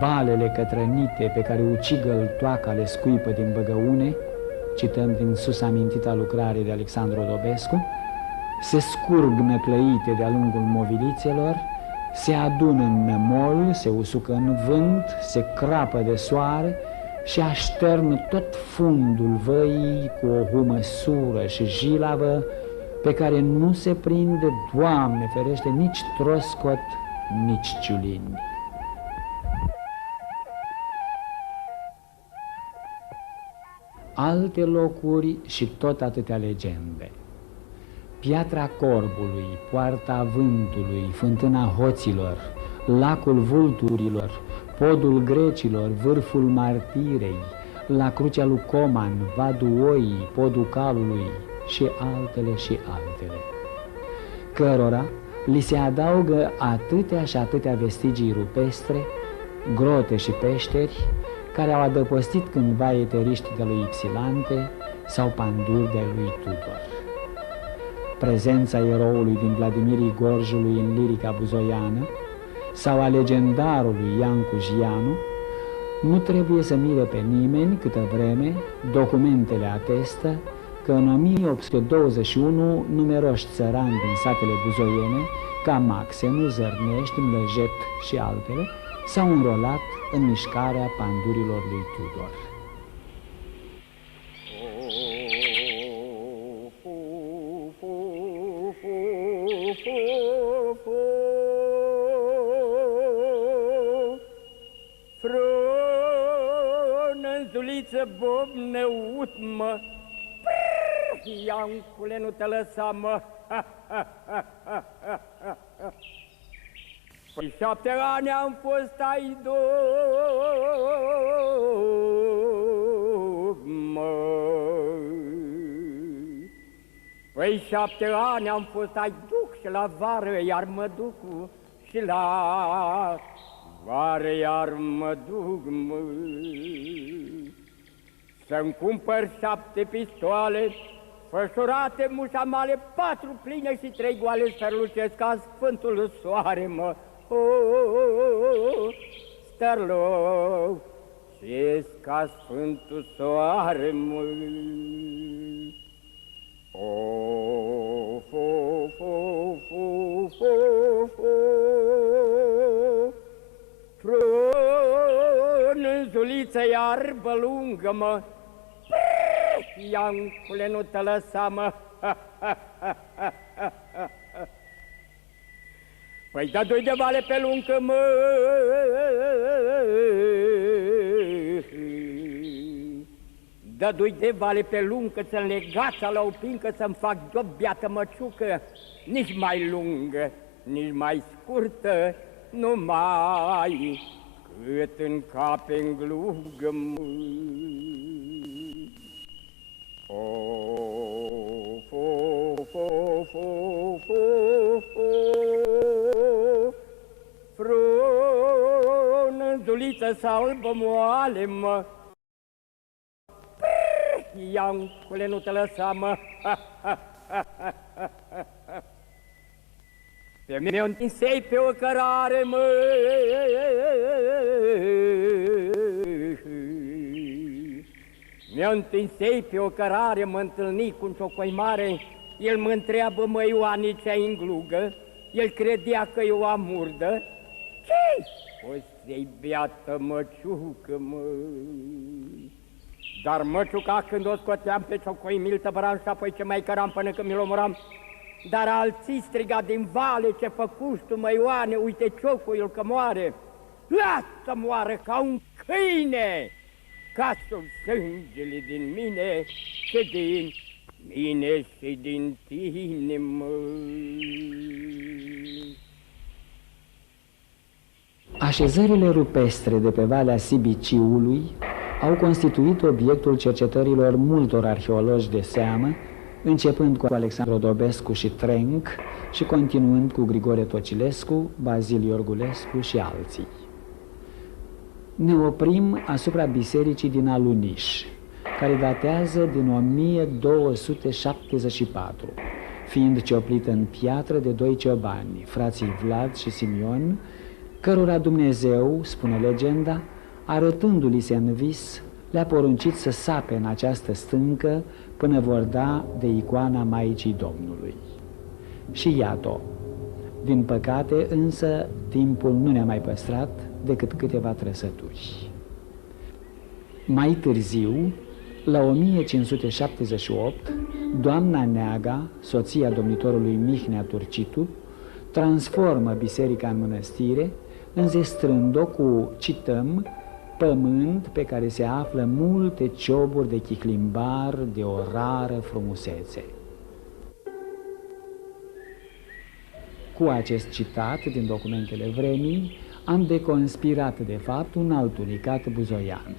Balele cătrănite pe care ucigă-l toaca le scuipă din băgăune, cităm din sus amintita lucrare de Alexandru Rodobescu, se scurg năplăite de-a lungul movilițelor, se adună în nămol, se usucă în vânt, se crapă de soare și așternă tot fundul văii cu o humăsură și jilavă pe care nu se prinde, Doamne ferește, nici troscot, nici ciulini. Alte locuri și tot atâtea legende. Piatra Corbului, Poarta Vântului, Fântâna Hoților, Lacul Vulturilor, Podul Grecilor, Vârful Martirei, La Crucea lui Coman, Vadul Oii, Podul Calului și altele și altele, cărora li se adaugă atâtea și atâtea vestigii rupestre, grote și peșteri, care au adăpostit cândva eteriști de lui Ipsilante sau panduri de lui Tudor. Prezența eroului din Vladimirii Gorjului în lirica buzoiană sau a legendarului Iancu Gianu nu trebuie să mire pe nimeni câtă vreme documentele atestă că în 1821 numeroși țărani din satele buzoiene, ca Maxenu, Zărnești, Mlăjet și altele, s-au înrolat în mișcarea pandurilor lui Tudor. Frănăzuliță bobnă utmă, Iancule, nu te lăsa, mă! Păi 7 ani am fost ai mă. Păi 7 ani am fost ai duc și la vară iar mă duc și la vară iar mă duc, mă. Să-mi cumpăr 7 pistoale fășurate, mușamale, 4 pline și 3 goale, strălucesc ca Sfântul Soare, mă. Stărlou, și ca Sfântul Soare, mă. Frănăzuliță iarbă lungă, mă. Iancule, nu te lăsa, mă. Păi da 2 de vale pe lungă, mă. Da 2 de vale pe lungă, să-mi legața la o pincă, să-mi fac de-o biată măciucă, nici mai lungă, nici mai scurtă, numai cât în cap în glugă, mă. Frănăzuliță s-albă moale, mă. Iancule, nu te lăsa, mă. Pe mine întinsei pe o cărare, mă. Mi-o întinsei pe o cărare, mă întâlni cu un ciocoi mare, el mă întreabă, mă, Ioane, ce-ai în glugă? El credea că eu am murdă. Ce-i? O să-i beată măciucă, mă. Dar măciuca când o scoteam pe ciocoi mi-l tăbăram și apoi ce mai căram până când mi-l omoram. Dar alții striga din vale, ce făcuși tu, mă, Ioane, uite ciocuiul că moare. Lasă moară ca un câine! Casul sângele din mine și din mine și din tine, mă. Așezările rupestre de pe Valea Sibiciului au constituit obiectul cercetărilor multor arheologi de seamă, începând cu Alexandru Dobescu și Trenc și continuând cu Grigore Tocilescu, Bazil Iorgulescu și alții. Ne oprim asupra bisericii din Aluniș, care datează din 1274, fiind cioplită în piatră de 2 ciobani, frații Vlad și Simion, cărora Dumnezeu, spune legenda, arătându-li se în vis, le-a poruncit să sape în această stâncă până vor da de icoana Maicii Domnului. Și iată, Din păcate, însă, timpul nu ne-a mai păstrat decât câteva trăsături. Mai târziu, la 1578, doamna Neaga, soția domnitorului Mihnea Turcitu, transformă biserica în mănăstire, înzestrând-o cu, cităm, pământ pe care se află multe cioburi de chihlimbar de o rară frumusețe. Cu acest citat din documentele vremii, am deconspirat de fapt un alt unicat buzoian,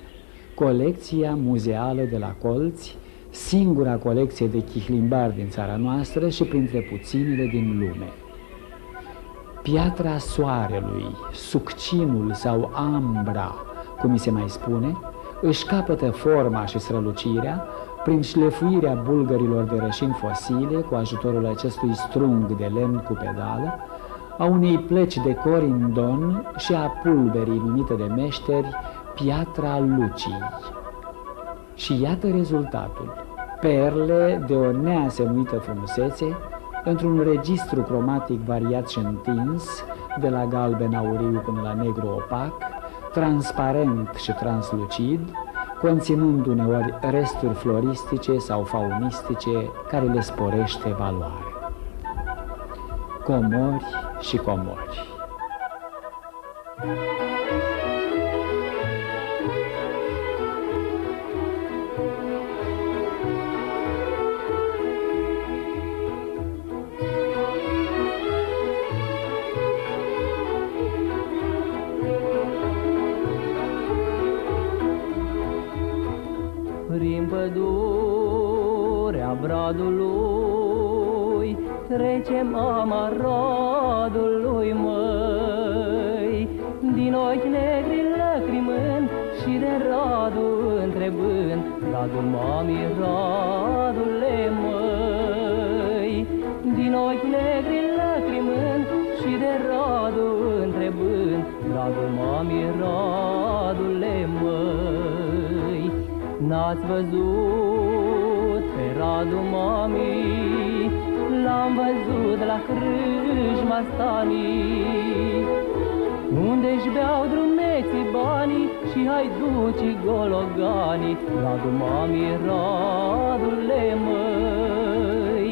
colecția muzeală de la Colți, singura colecție de chihlimbar din țara noastră și printre puținele din lume. Piatra soarelui, succinul sau ambra, cum mi se mai spune, își capătă forma și strălucirea prin șlefuirea bulgărilor de rășini fosile cu ajutorul acestui strung de lemn cu pedală, a unei plăci de corindon și a pulberii numite de meșteri Piatra Lucii. Și iată rezultatul: perle de o neasemuită frumusețe, într-un registru cromatic variat și întins, de la galben auriu până la negru opac, transparent și translucid, conținând uneori resturi floristice sau faunistice care le sporește valoarea. Comori și comori. Prin pădurea Bradului trecem Amaradului, măi, din ochi negri lacrimând și de Radu întrebând: Radu, mami, Radule, măi, din ochi negri lacrimând și de Radu întrebând: Radu, mami, Radule, măi. N-ați văzut pe Radu, mami, l-am văzut la crâșma stanii, unde-și beau drumeții banii și haiducii gologanii. Radu, mami, Radule, măi,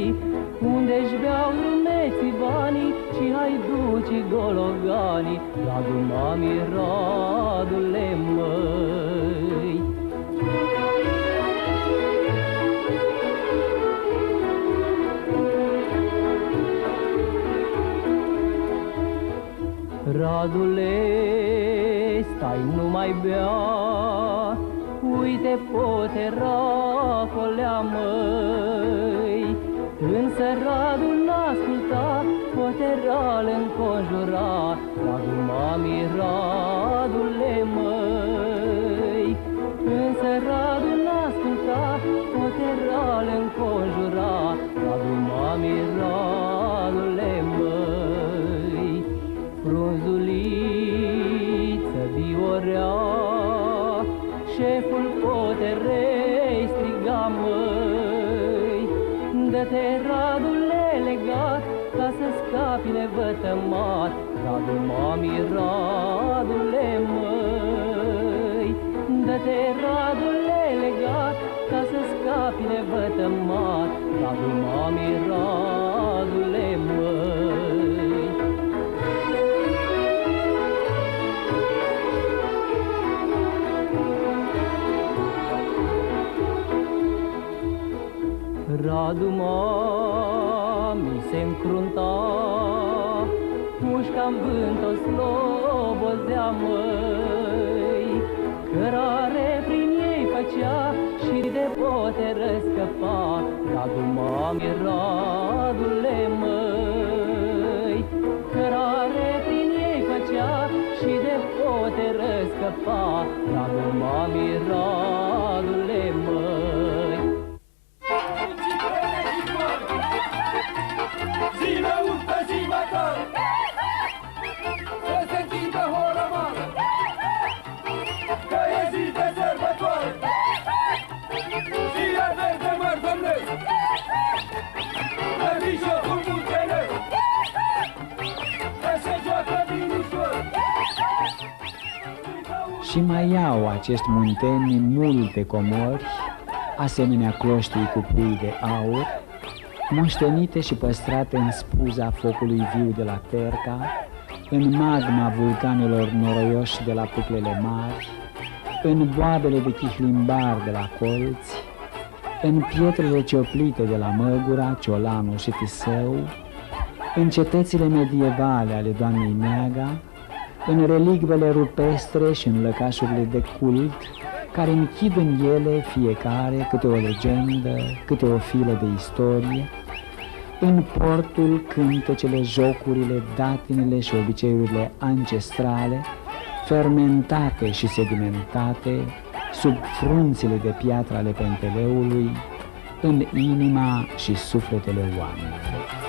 unde-și beau drumeții banii și haiducii gologanii. Radu, mami, Radule, măi. Radule, stai, nu mai bea, uite potera colea, măi. Însă Radu n-asculta, potera l-înconjura. Radu, mami, Radule, măi. Însă Radu n-asculta, potera l-înconjura. Radu, mami, Radule, măi. Frunzuliță viorea, șeful poterei striga, măi. Dă-te, Radule, legat, ca să scapi nevătămat. Radu, mami, Radule, măi. Dă-te, Radule, legat, ca să scapi nevătămat. Radu, mami, Radule, măi. Radu, mami, se încrunta, mușca-n vânt o slobozea, măi. Cărare prin ei făcea și de poteră scăpa. Radu, mami, Radule, măi. Cărare prin ei făcea și de poteră scăpa. Radu, mami, Radule, măi. Zile urtă zi măcar, să se închidă hora mare, că e zi de sărbătoare. Zile verde măr domnesc, la mijlocul muntelesc, Și mai au acești munteni multe comori, asemenea cloștii cu pui de aur, moștenite și păstrate în spuza focului viu de la Terca, în magma vulcanelor noroioși de la Puclele Mari, în boabele de chihlimbar de la Colți, în pietrele cioplite de la Măgura, Ciolanu și Tisău, în cetățile medievale ale Doamnei Neaga, în relicvele rupestre și în lăcașurile de cult, care închid în ele fiecare câte o legendă, câte o filă de istorie, în portul cântecele, jocurile, datinele și obiceiurile ancestrale, fermentate și sedimentate, sub frunțile de piatră ale Penteleului, în inima și sufletele oamenilor.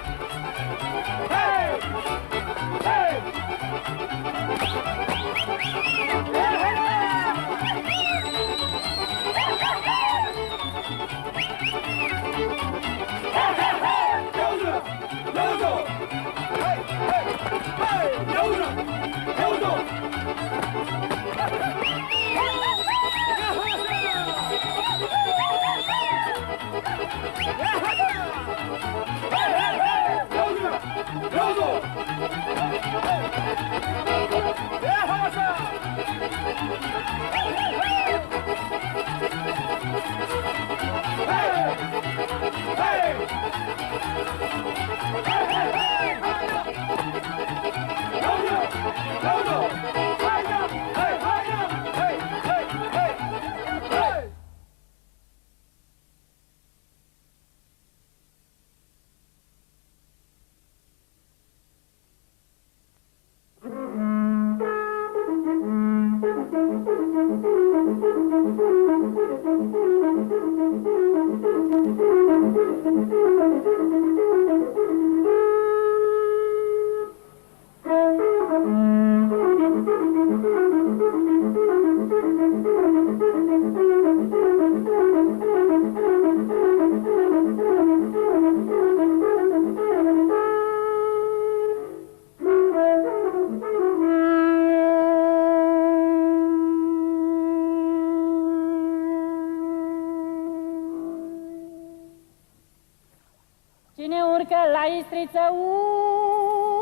Cine urcă la Istriță,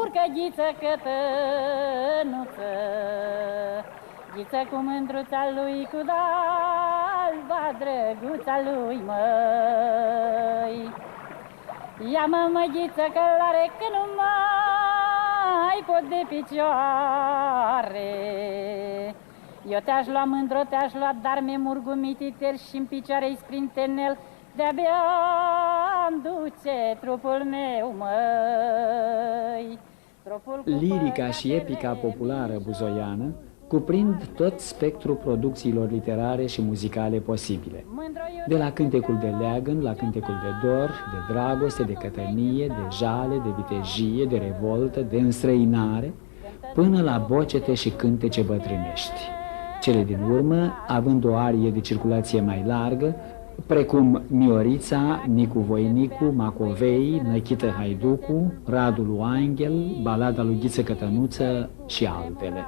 urcă Ghiță Cătănuță, Ghiță cu mândruța lui, cu dalba drăguța lui, măi. Ia-mă, Ghiță, călare, că nu mai pot de picioare. Eu te-aș lua, mândro, te-aș lua, dar mi-e murgumititel și-n picioare-i sprintenel, de-abia îmi duce trupul meu, măi. Lirica și epica populară buzoiană cuprind tot spectrul producțiilor literare și muzicale posibile. De la cântecul de leagăn, la cântecul de dor, de dragoste, de cătănie, de jale, de vitejie, de revoltă, de înstrăinare, până la bocete și cântece bătrânești. Cele din urmă, având o arie de circulație mai largă, precum Miorița, Nicu Voinicu, Macovei, Năchită Haiducu, Radu lui Angel, Balada lui Ghiță Cătănuță și altele.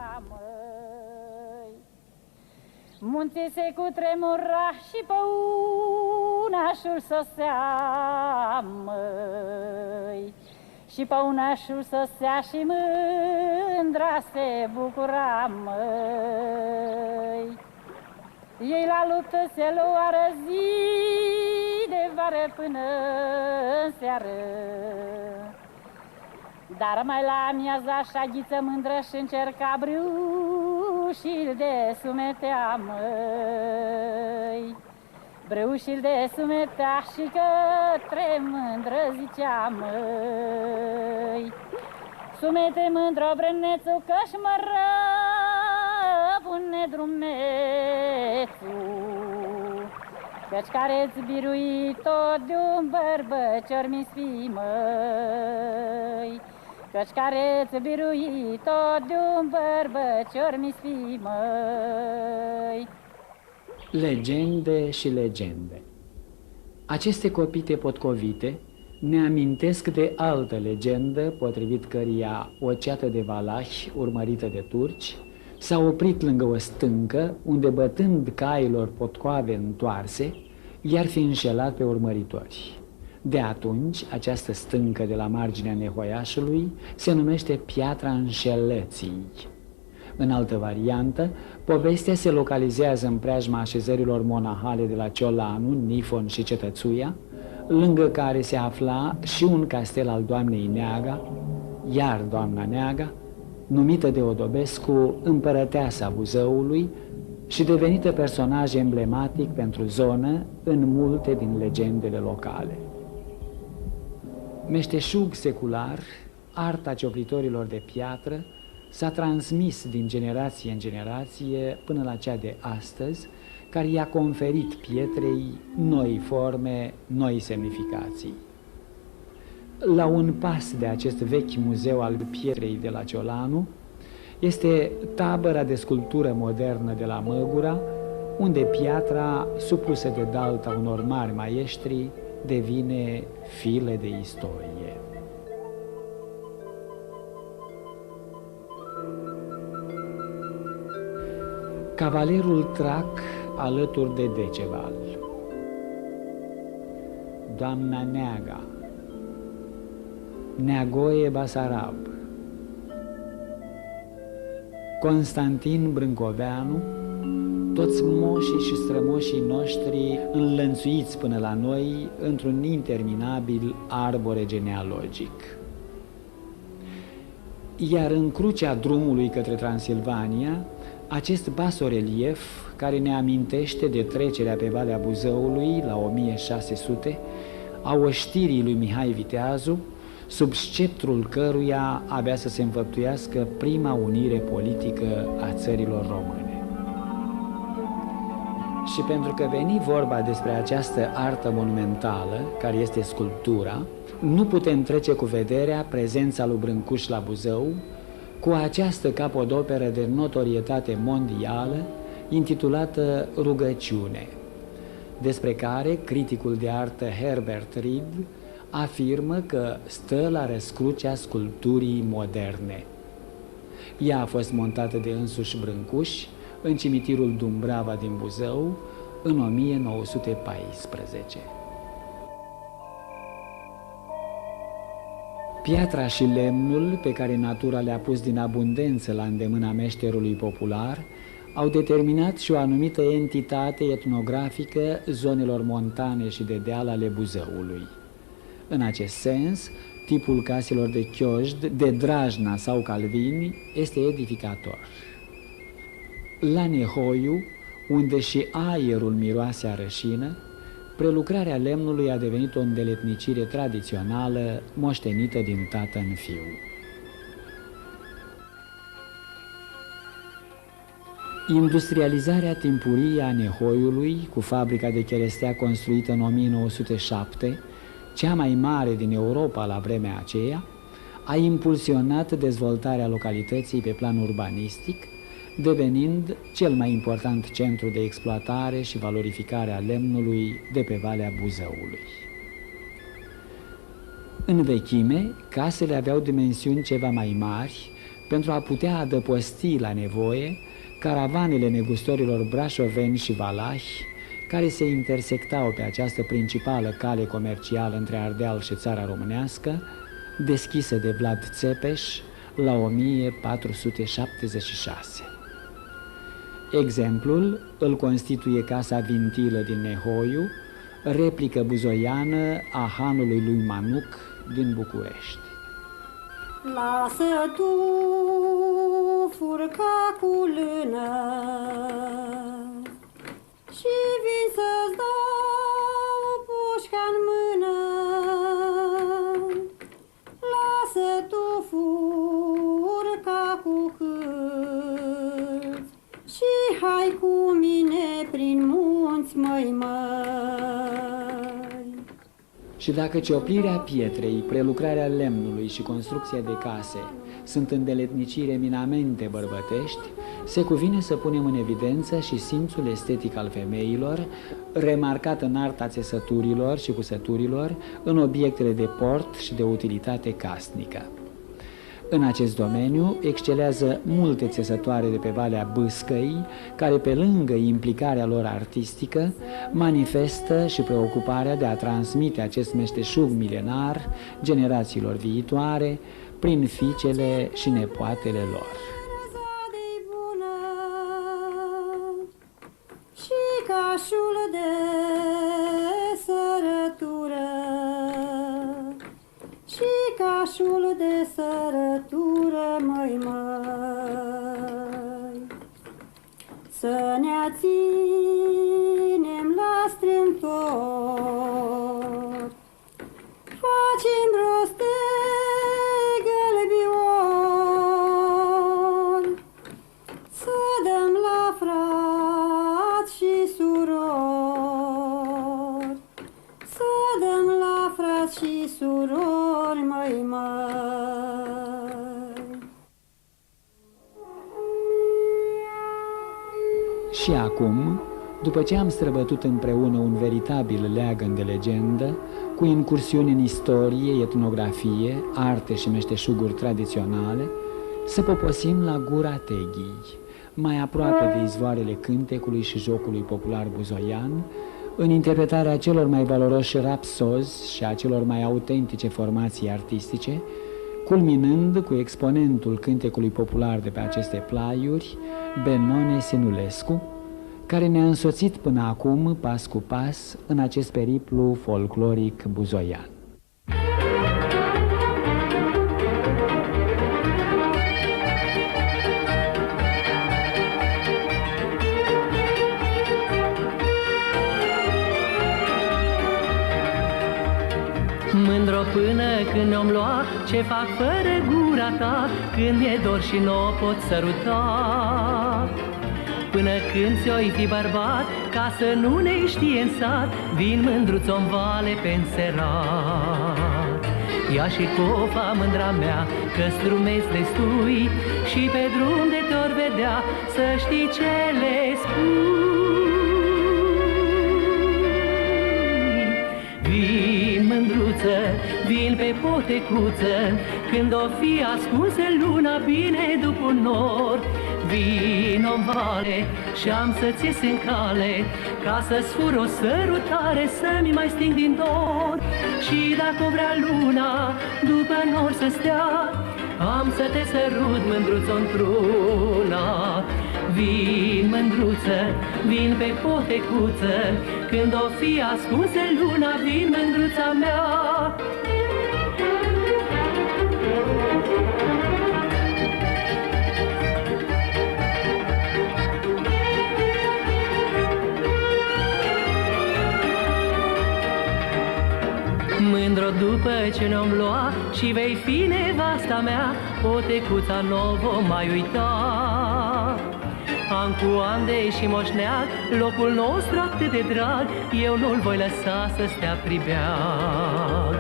Munții se cutremura și păunașul sosea, măi. Și păunașul sosea și mândra se bucura, măi. Ei la luptă se luară zi de vară până în seară. Dar mai la amiază așa Ghiță mândră și încerca brâușil de sumetea, măi. Brâușil de sumetea și către mândră zicea, măi. Sumete mândră, brânețu, că-și mără pune drumețul, căci care-ți birui tot de-un bărbăcior mi-sfii, măi. Căci care-ți birui tot de-un bărbăcior mi-sfii, măi. Legende și legende. Aceste copite potcovite ne amintesc de altă legendă, potrivit căreia o ceată de valahi urmărită de turci s-a oprit lângă o stâncă unde, bătând cailor potcoave întoarse, i-ar fi înșelat pe urmăritori. De atunci, această stâncă de la marginea Nehoiașului se numește Piatra Înșelății. În altă variantă, povestea se localizează în preajma așezărilor monahale de la Ciolanu, Nifon și Cetățuia, lângă care se afla și un castel al doamnei Neaga, iar doamna Neaga, numită de Odobescu împărăteasa Buzăului și devenită personaj emblematic pentru zonă în multe din legendele locale. Meșteșug secular, arta cioplitorilor de piatră s-a transmis din generație în generație până la cea de astăzi, care i-a conferit pietrei noi forme, noi semnificații. La un pas de acest vechi muzeu al pietrei de la Ciolanu este tabăra de sculptură modernă de la Măgura, unde piatra, supusă de dalta unor mari maestri, devine file de istorie. Cavalerul Trac alături de Deceval, doamna Neaga, Neagoe Basarab, Constantin Brâncoveanu, toți moșii și strămoșii noștri înlănțuiți până la noi într-un interminabil arbore genealogic. Iar în crucea drumului către Transilvania, acest basorelief, care ne amintește de trecerea pe Valea Buzăului la 1600 a oștirii lui Mihai Viteazu, sub sceptrul căruia avea să se înfăptuiască prima unire politică a țărilor române. Și pentru că veni vorba despre această artă monumentală, care este sculptura, nu putem trece cu vederea prezența lui Brâncuș la Buzău, cu această capodoperă de notorietate mondială, intitulată Rugăciune, despre care criticul de artă Herbert Reed afirmă că stă la răscrucea sculpturii moderne. Ea a fost montată de însuși Brâncuș în cimitirul Dumbrava din Buzău în 1914. Piatra și lemnul pe care natura le-a pus din abundență la îndemâna meșterului popular au determinat și o anumită entitate etnografică zonelor montane și de deal ale Buzăului. În acest sens, tipul caselor de chiojd, de Drajna sau Calvini, este edificator. La Nehoiu, unde și aerul miroase a rășină, prelucrarea lemnului a devenit o îndeletnicire tradițională moștenită din tată în fiu. Industrializarea timpurie a Nehoiului, cu fabrica de cherestea construită în 1907, cea mai mare din Europa la vremea aceea, a impulsionat dezvoltarea localității pe plan urbanistic, devenind cel mai important centru de exploatare și valorificare a lemnului de pe Valea Buzăului. În vechime, casele aveau dimensiuni ceva mai mari pentru a putea adăposti la nevoie caravanele negustorilor brașoveni și valahi, care se intersectau pe această principală cale comercială între Ardeal și țara românească, deschisă de Vlad Țepeș la 1476. Exemplul îl constituie Casa Vintilă din Nehoiu, replică buzoiană a hanului lui Manuc din București. Lasă tu furca cu lână și vin să-ți dau pușca-n mână. Lasă tu furca cu cârți și hai cu mine prin munți, măi. Și dacă cioplirea pietrei, prelucrarea lemnului și construcția de case sunt îndeletniciri eminamente bărbătești, se cuvine să punem în evidență și simțul estetic al femeilor, remarcat în arta țesăturilor și cusăturilor, în obiectele de port și de utilitate casnică. În acest domeniu excelează multe țesătoare de pe Valea Bâscăi, care pe lângă implicarea lor artistică, manifestă și preocuparea de a transmite acest meșteșug milenar generațiilor viitoare prin fiicele și nepoatele lor. Și cașul de sărătură, și cașul de sărătură, măi, să ne ținem la strâmtor, facem rost de gălbion, să dăm la frați și surori, să dăm la frați și surori, măi. Și acum, după ce am străbătut împreună un veritabil leagăn de legendă, cu incursiuni în istorie, etnografie, arte și meșteșuguri tradiționale, să poposim la Gura Teghii, mai aproape de izvoarele cântecului și jocului popular buzoian, în interpretarea celor mai valoroși rapsozi și a celor mai autentice formații artistice, culminând cu exponentul cântecului popular de pe aceste plaiuri, Benone Sinulescu, care ne-a însoțit până acum, pas cu pas, în acest periplu folcloric buzoian. Mândro până când ne-om lua, ce fac fără gura ta, când mi-e dor și n-o pot săruta. Până când ți-oi fi bărbat, ca să nu ne știe în sat, vin mândruț-o-n vale pe înserat. Ia și cofa, mândra mea, că strumezi destui, și pe drum de te-or vedea, să știi ce le spui. Vin, mândruță, vin pe potecuță, când o fi ascunse luna bine după un nor. Vino-n vale și-am să-ți ies în cale, ca să-ți fur o sărutare, să-mi mai sting din dor. Și dacă o vrea luna după nor să stea, am să te sărut, mândruță, într-una. Vin, mândruță, vin pe potecuță, când o fi ascunse luna, vin, mândruța mea. Mândro după ce ne-om lua și vei fi nevasta mea, potecuța n-o vom mai uita. An cu an de și moșneag, locul nostru atât de drag, eu nu-l voi lăsa să stea pribeag.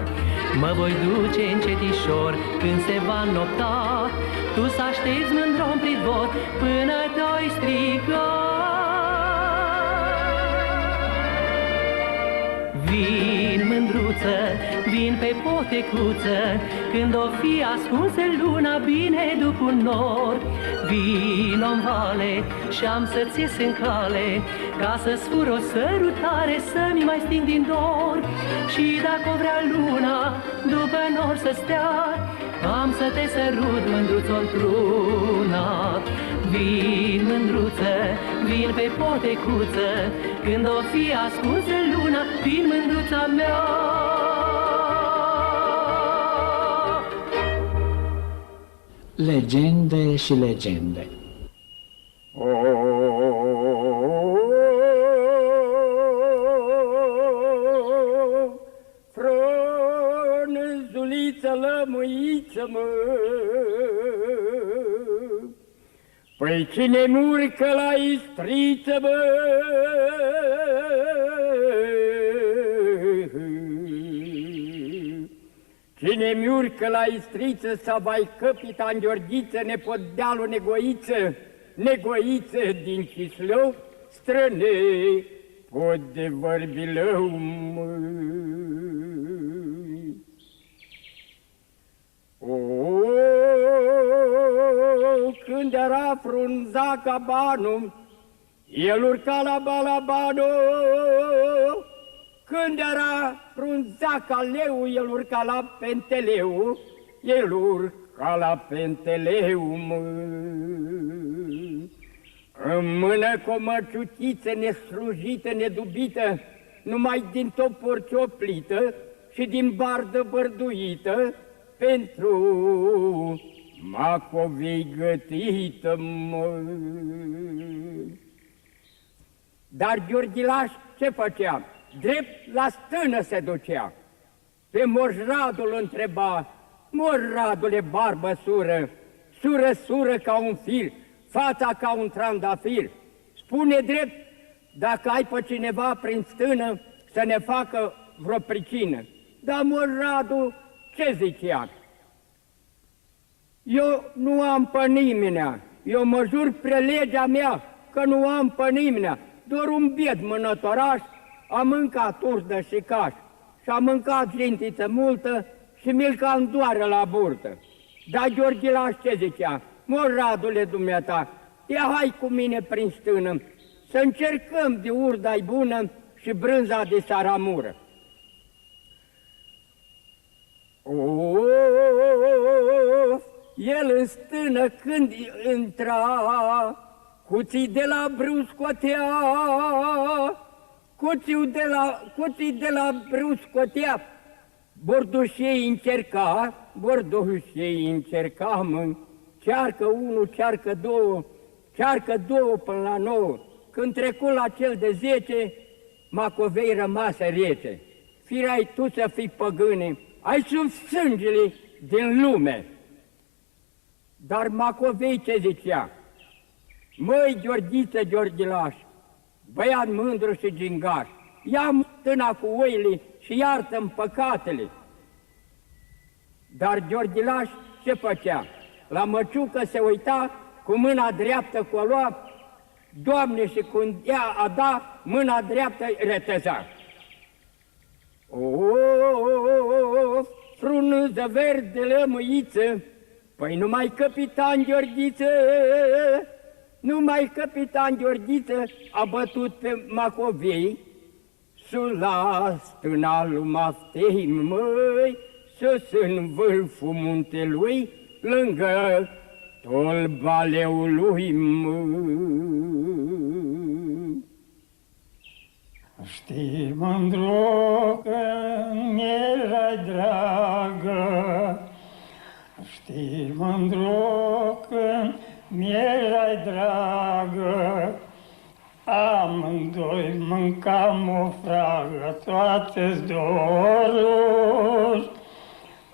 Mă voi duce încetișor când se va nopta, tu să aștepți, mândro, în pridvor până te-oi striga. Vin, mândruță, vin pe potecuță, când o fi ascunse luna bine după un nor. Vino-n vale și-am să-ți ies în cale, ca să-ți fur o sărutare, să-mi mai sting din dor. Și dacă o vrea luna după nor să stea, am să te sărut, mândruță, într-una. Vin, mândruță, vin pe potecuță, când o fi ascunsă luna, vin, mândruța mea. Legende și legende. Frănăzuliță, lămâiță, mă, păi cine-mi urcă la istriță, bă? Cine-mi urcă la istriță, să vai Capitan Gheorghiță, nepot dealul Negoiță, Negoiță din Chislău, străne, pot de Vărbilău, măi. când era frunza ca banul, el urca la balabanu. Când era frunza ca leu, el urca la penteleu, el urca la penteleu, mă. În mână cu o măciuchiță neslujită, nedubită, numai din topor cioplită și din bardă bărduită, pentru Macovei gătită, mă. Dar Gheorghilaș ce făcea? Drept la stână se ducea. Pe Moș Radu îl întreba: Moș Radule, barbă sură, sură, sură ca un fir, fața ca un trandafir, spune drept dacă ai pe cineva prin stână să ne facă vreo pricină. Dar Moș Radu ce zicea? Eu nu am pe nimenea, eu mă jur pre legea mea că nu am pe nimenea, doar un biet mânătoraș a mâncat urdă și caș și a mâncat gentiță multă și mi-l cam doare la burtă. Dar Gheorghilaș ce zicea? Moș Radule, dumneata, ia hai cu mine prin stână, să încercăm de urda-i bună și brânza de saramură. El în stână când intra, cuții de la brâu scotea, cuții de la brâu scotea, bordușei încerca, mă, cearcă unu, cearcă două până la 9. Când trecu la cel de 10, Macovei rămase rece. Firai tu să fii păgâne, ai sub sângele din lume. Dar Macovei ce zicea? Măi, Gheorghiță, Gheorghilaș, băiat mândru și gingaș, ia tâna cu oile și iartă-mi păcatele. Dar Gheorghilaș ce făcea? La măciucă se uita, cu mâna dreaptă cu o lua, Doamne, și când ea a da, mâna dreaptă reteza. Frunză verde lămâiță, păi numai capitan Gheorghiță, numai capitan Gheorghiță a bătut pe Macovei, sus la stâna lui Maftei, măi, sus în vârful muntelui, lângă tolba leului, măi. Știi, mândru, că mi-erai dragă, știi, mândru, că mi-erai dragă, amândoi mâncam o fragă, toate-s doruri,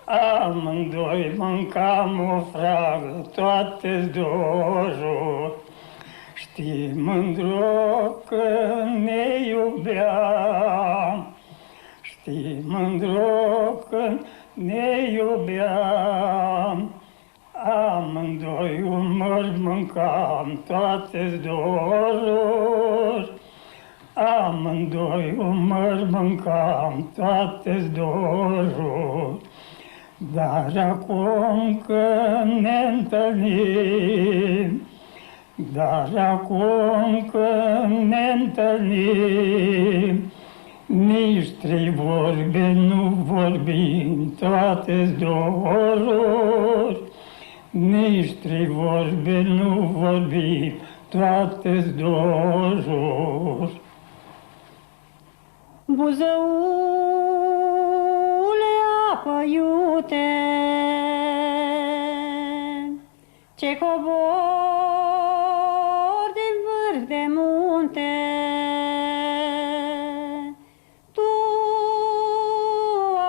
amândoi mâncam o fragă, toate-s doruri. Știi, mândru, că ne iubeam, știi, mândru, că ne iubeam, amândoi un măr mâncam, toate-s doruri, amândoi un măr mâncam, toate-s doruri. Dar acum că ne întâlnim, dar acum că ne întâlnim, nici trei vorbe nu vorbim, toate-s doruri, nici trei vorbe nu vorbim, toate-s doruri. Buzăule apă iute, ce cobor din vârf de munte, tu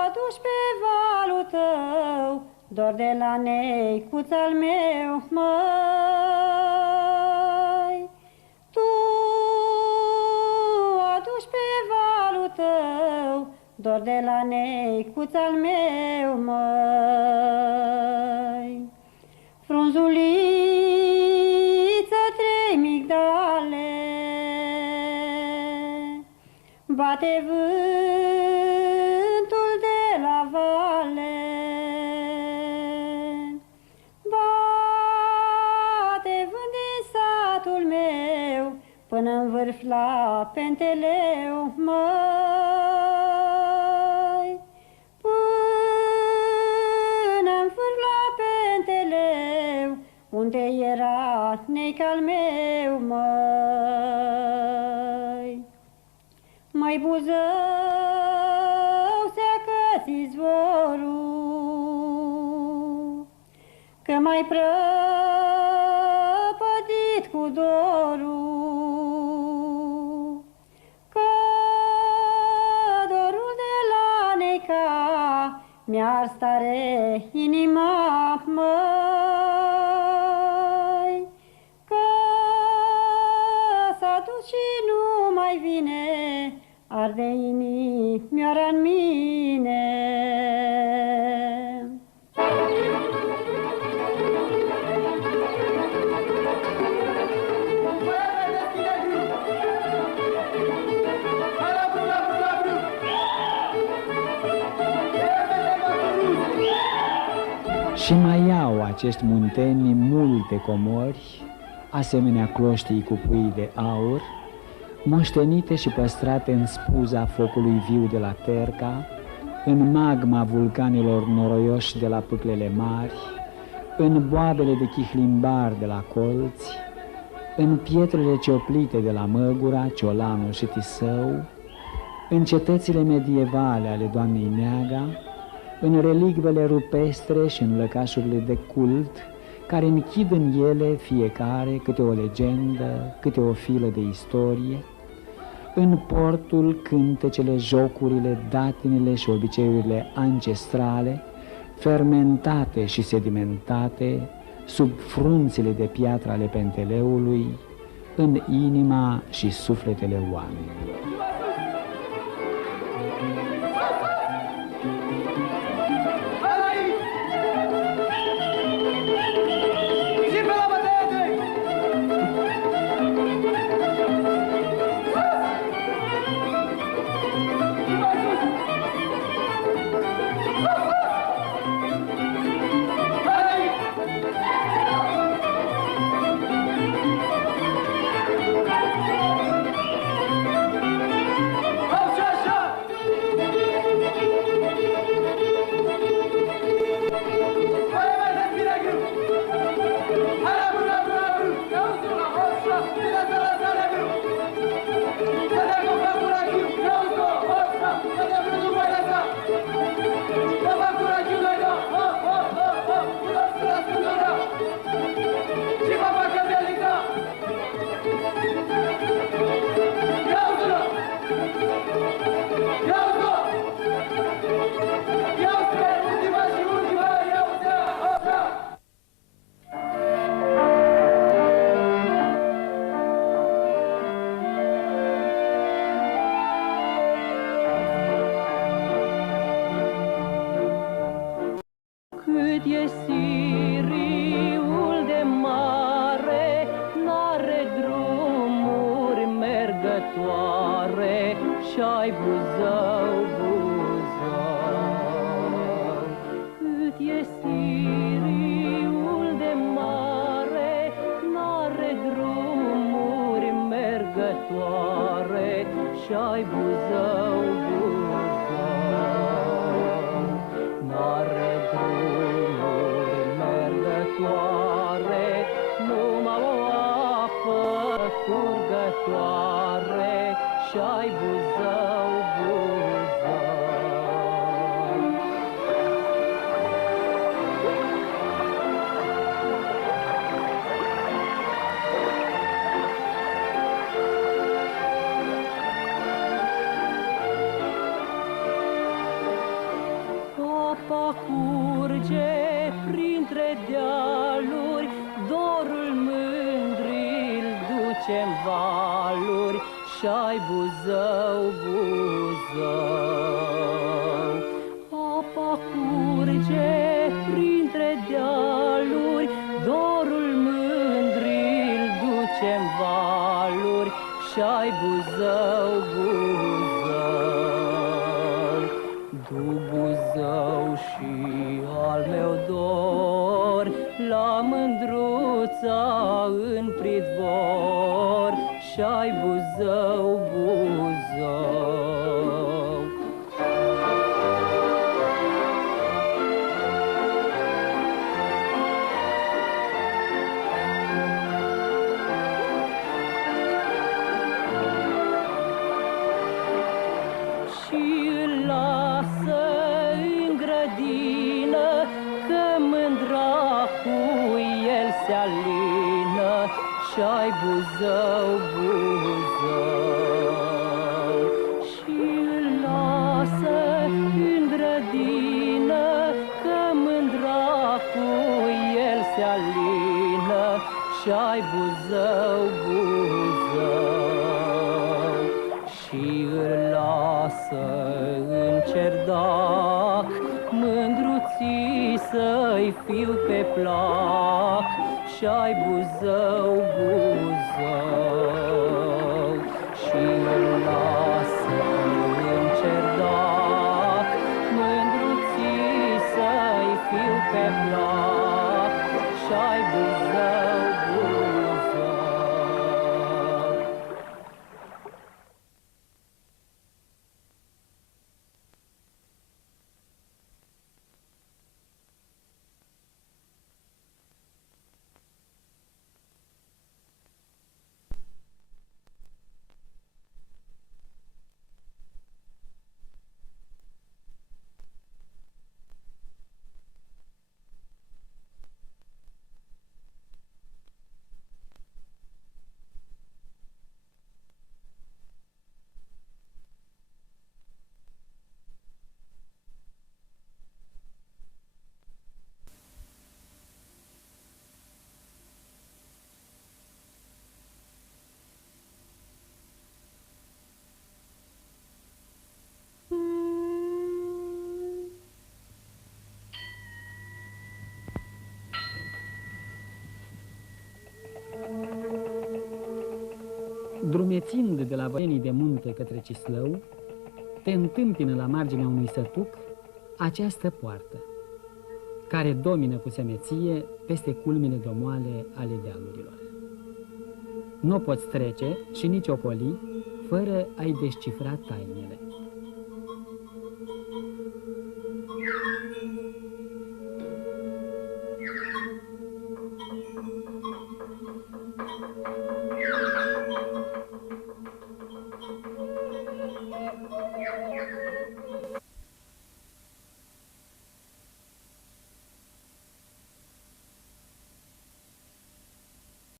aduci pe valul tău dor de la neicuț al meu, măi. Tu aduci pe valul tău dor de la neicuț al meu, măi. Frunzuliță, 3 migdale, bate vântul de la vale, bate până-n vârf la Penteleu, măi, până-n vârf la Penteleu, unde era neic-al meu, măi. Măi, Buzău, seacă izvorul, că mai prăpădit cu dorul, că dorul de la neica mi-ar stare inima, măi, că s-a dus și nu mai vine, arde inimioara-n mine. Și mai au acești munteni multe comori, asemenea cloștii cu pui de aur, moștenite și păstrate în spuza focului viu de la Terca, în magma vulcanilor noroioși de la Pâclele Mari, în boabele de chihlimbar de la Colți, în pietrele cioplite de la Măgura, Ciolanu și Tisău, în cetățile medievale ale Doamnei Neaga, în relicvele rupestre și în lăcașurile de cult, care închid în ele fiecare câte o legendă, câte o filă de istorie, în portul cântecele, jocurile, datinele și obiceiurile ancestrale, fermentate și sedimentate sub frunțile de piatră ale Penteleului, în inima și sufletele oamenilor. Și-ai Buzău, Buzău, cât e Siriul de mare, n-are drumuri mergătoare. Și-ai Buzău, Buzău, n-are drumuri mergătoare, numai o apă curgătoare. Și-ai Buzău, Buzău. Apa curge printre dealuri, dorul mândri-l duce-n valuri. Și-ai Buzău, Buzău. Apa curge printre dealuri, dorul mândri-l duce-n valuri. Și-ai Buzău, Buzău. Du Buzău și al meu dor, la mândruța în pridvor. și-ai Buzău, Buzău. Și îl lasă în grădină, că mândra cu el se alină, și-ai Buzău, Buzău. Și îl lasă în grădină, că mândra cu el se alină, și-ai Buzău, Buzău. Și îl lasă în cerdac, mândruții să-i fiu pe plac, și-ai Buzău, Buzău. Și îl lasă în cerdac, mândruții să-i fiu pe plac, și-ai Buzău, Buzău. Drumețind de la Vălenii de Munte către Cislău, te întâmpină la marginea unui sătuc această poartă, care domină cu semeție peste culmile domoale ale dealurilor. Nu poți trece și nici ocoli fără a-i descifra tainele.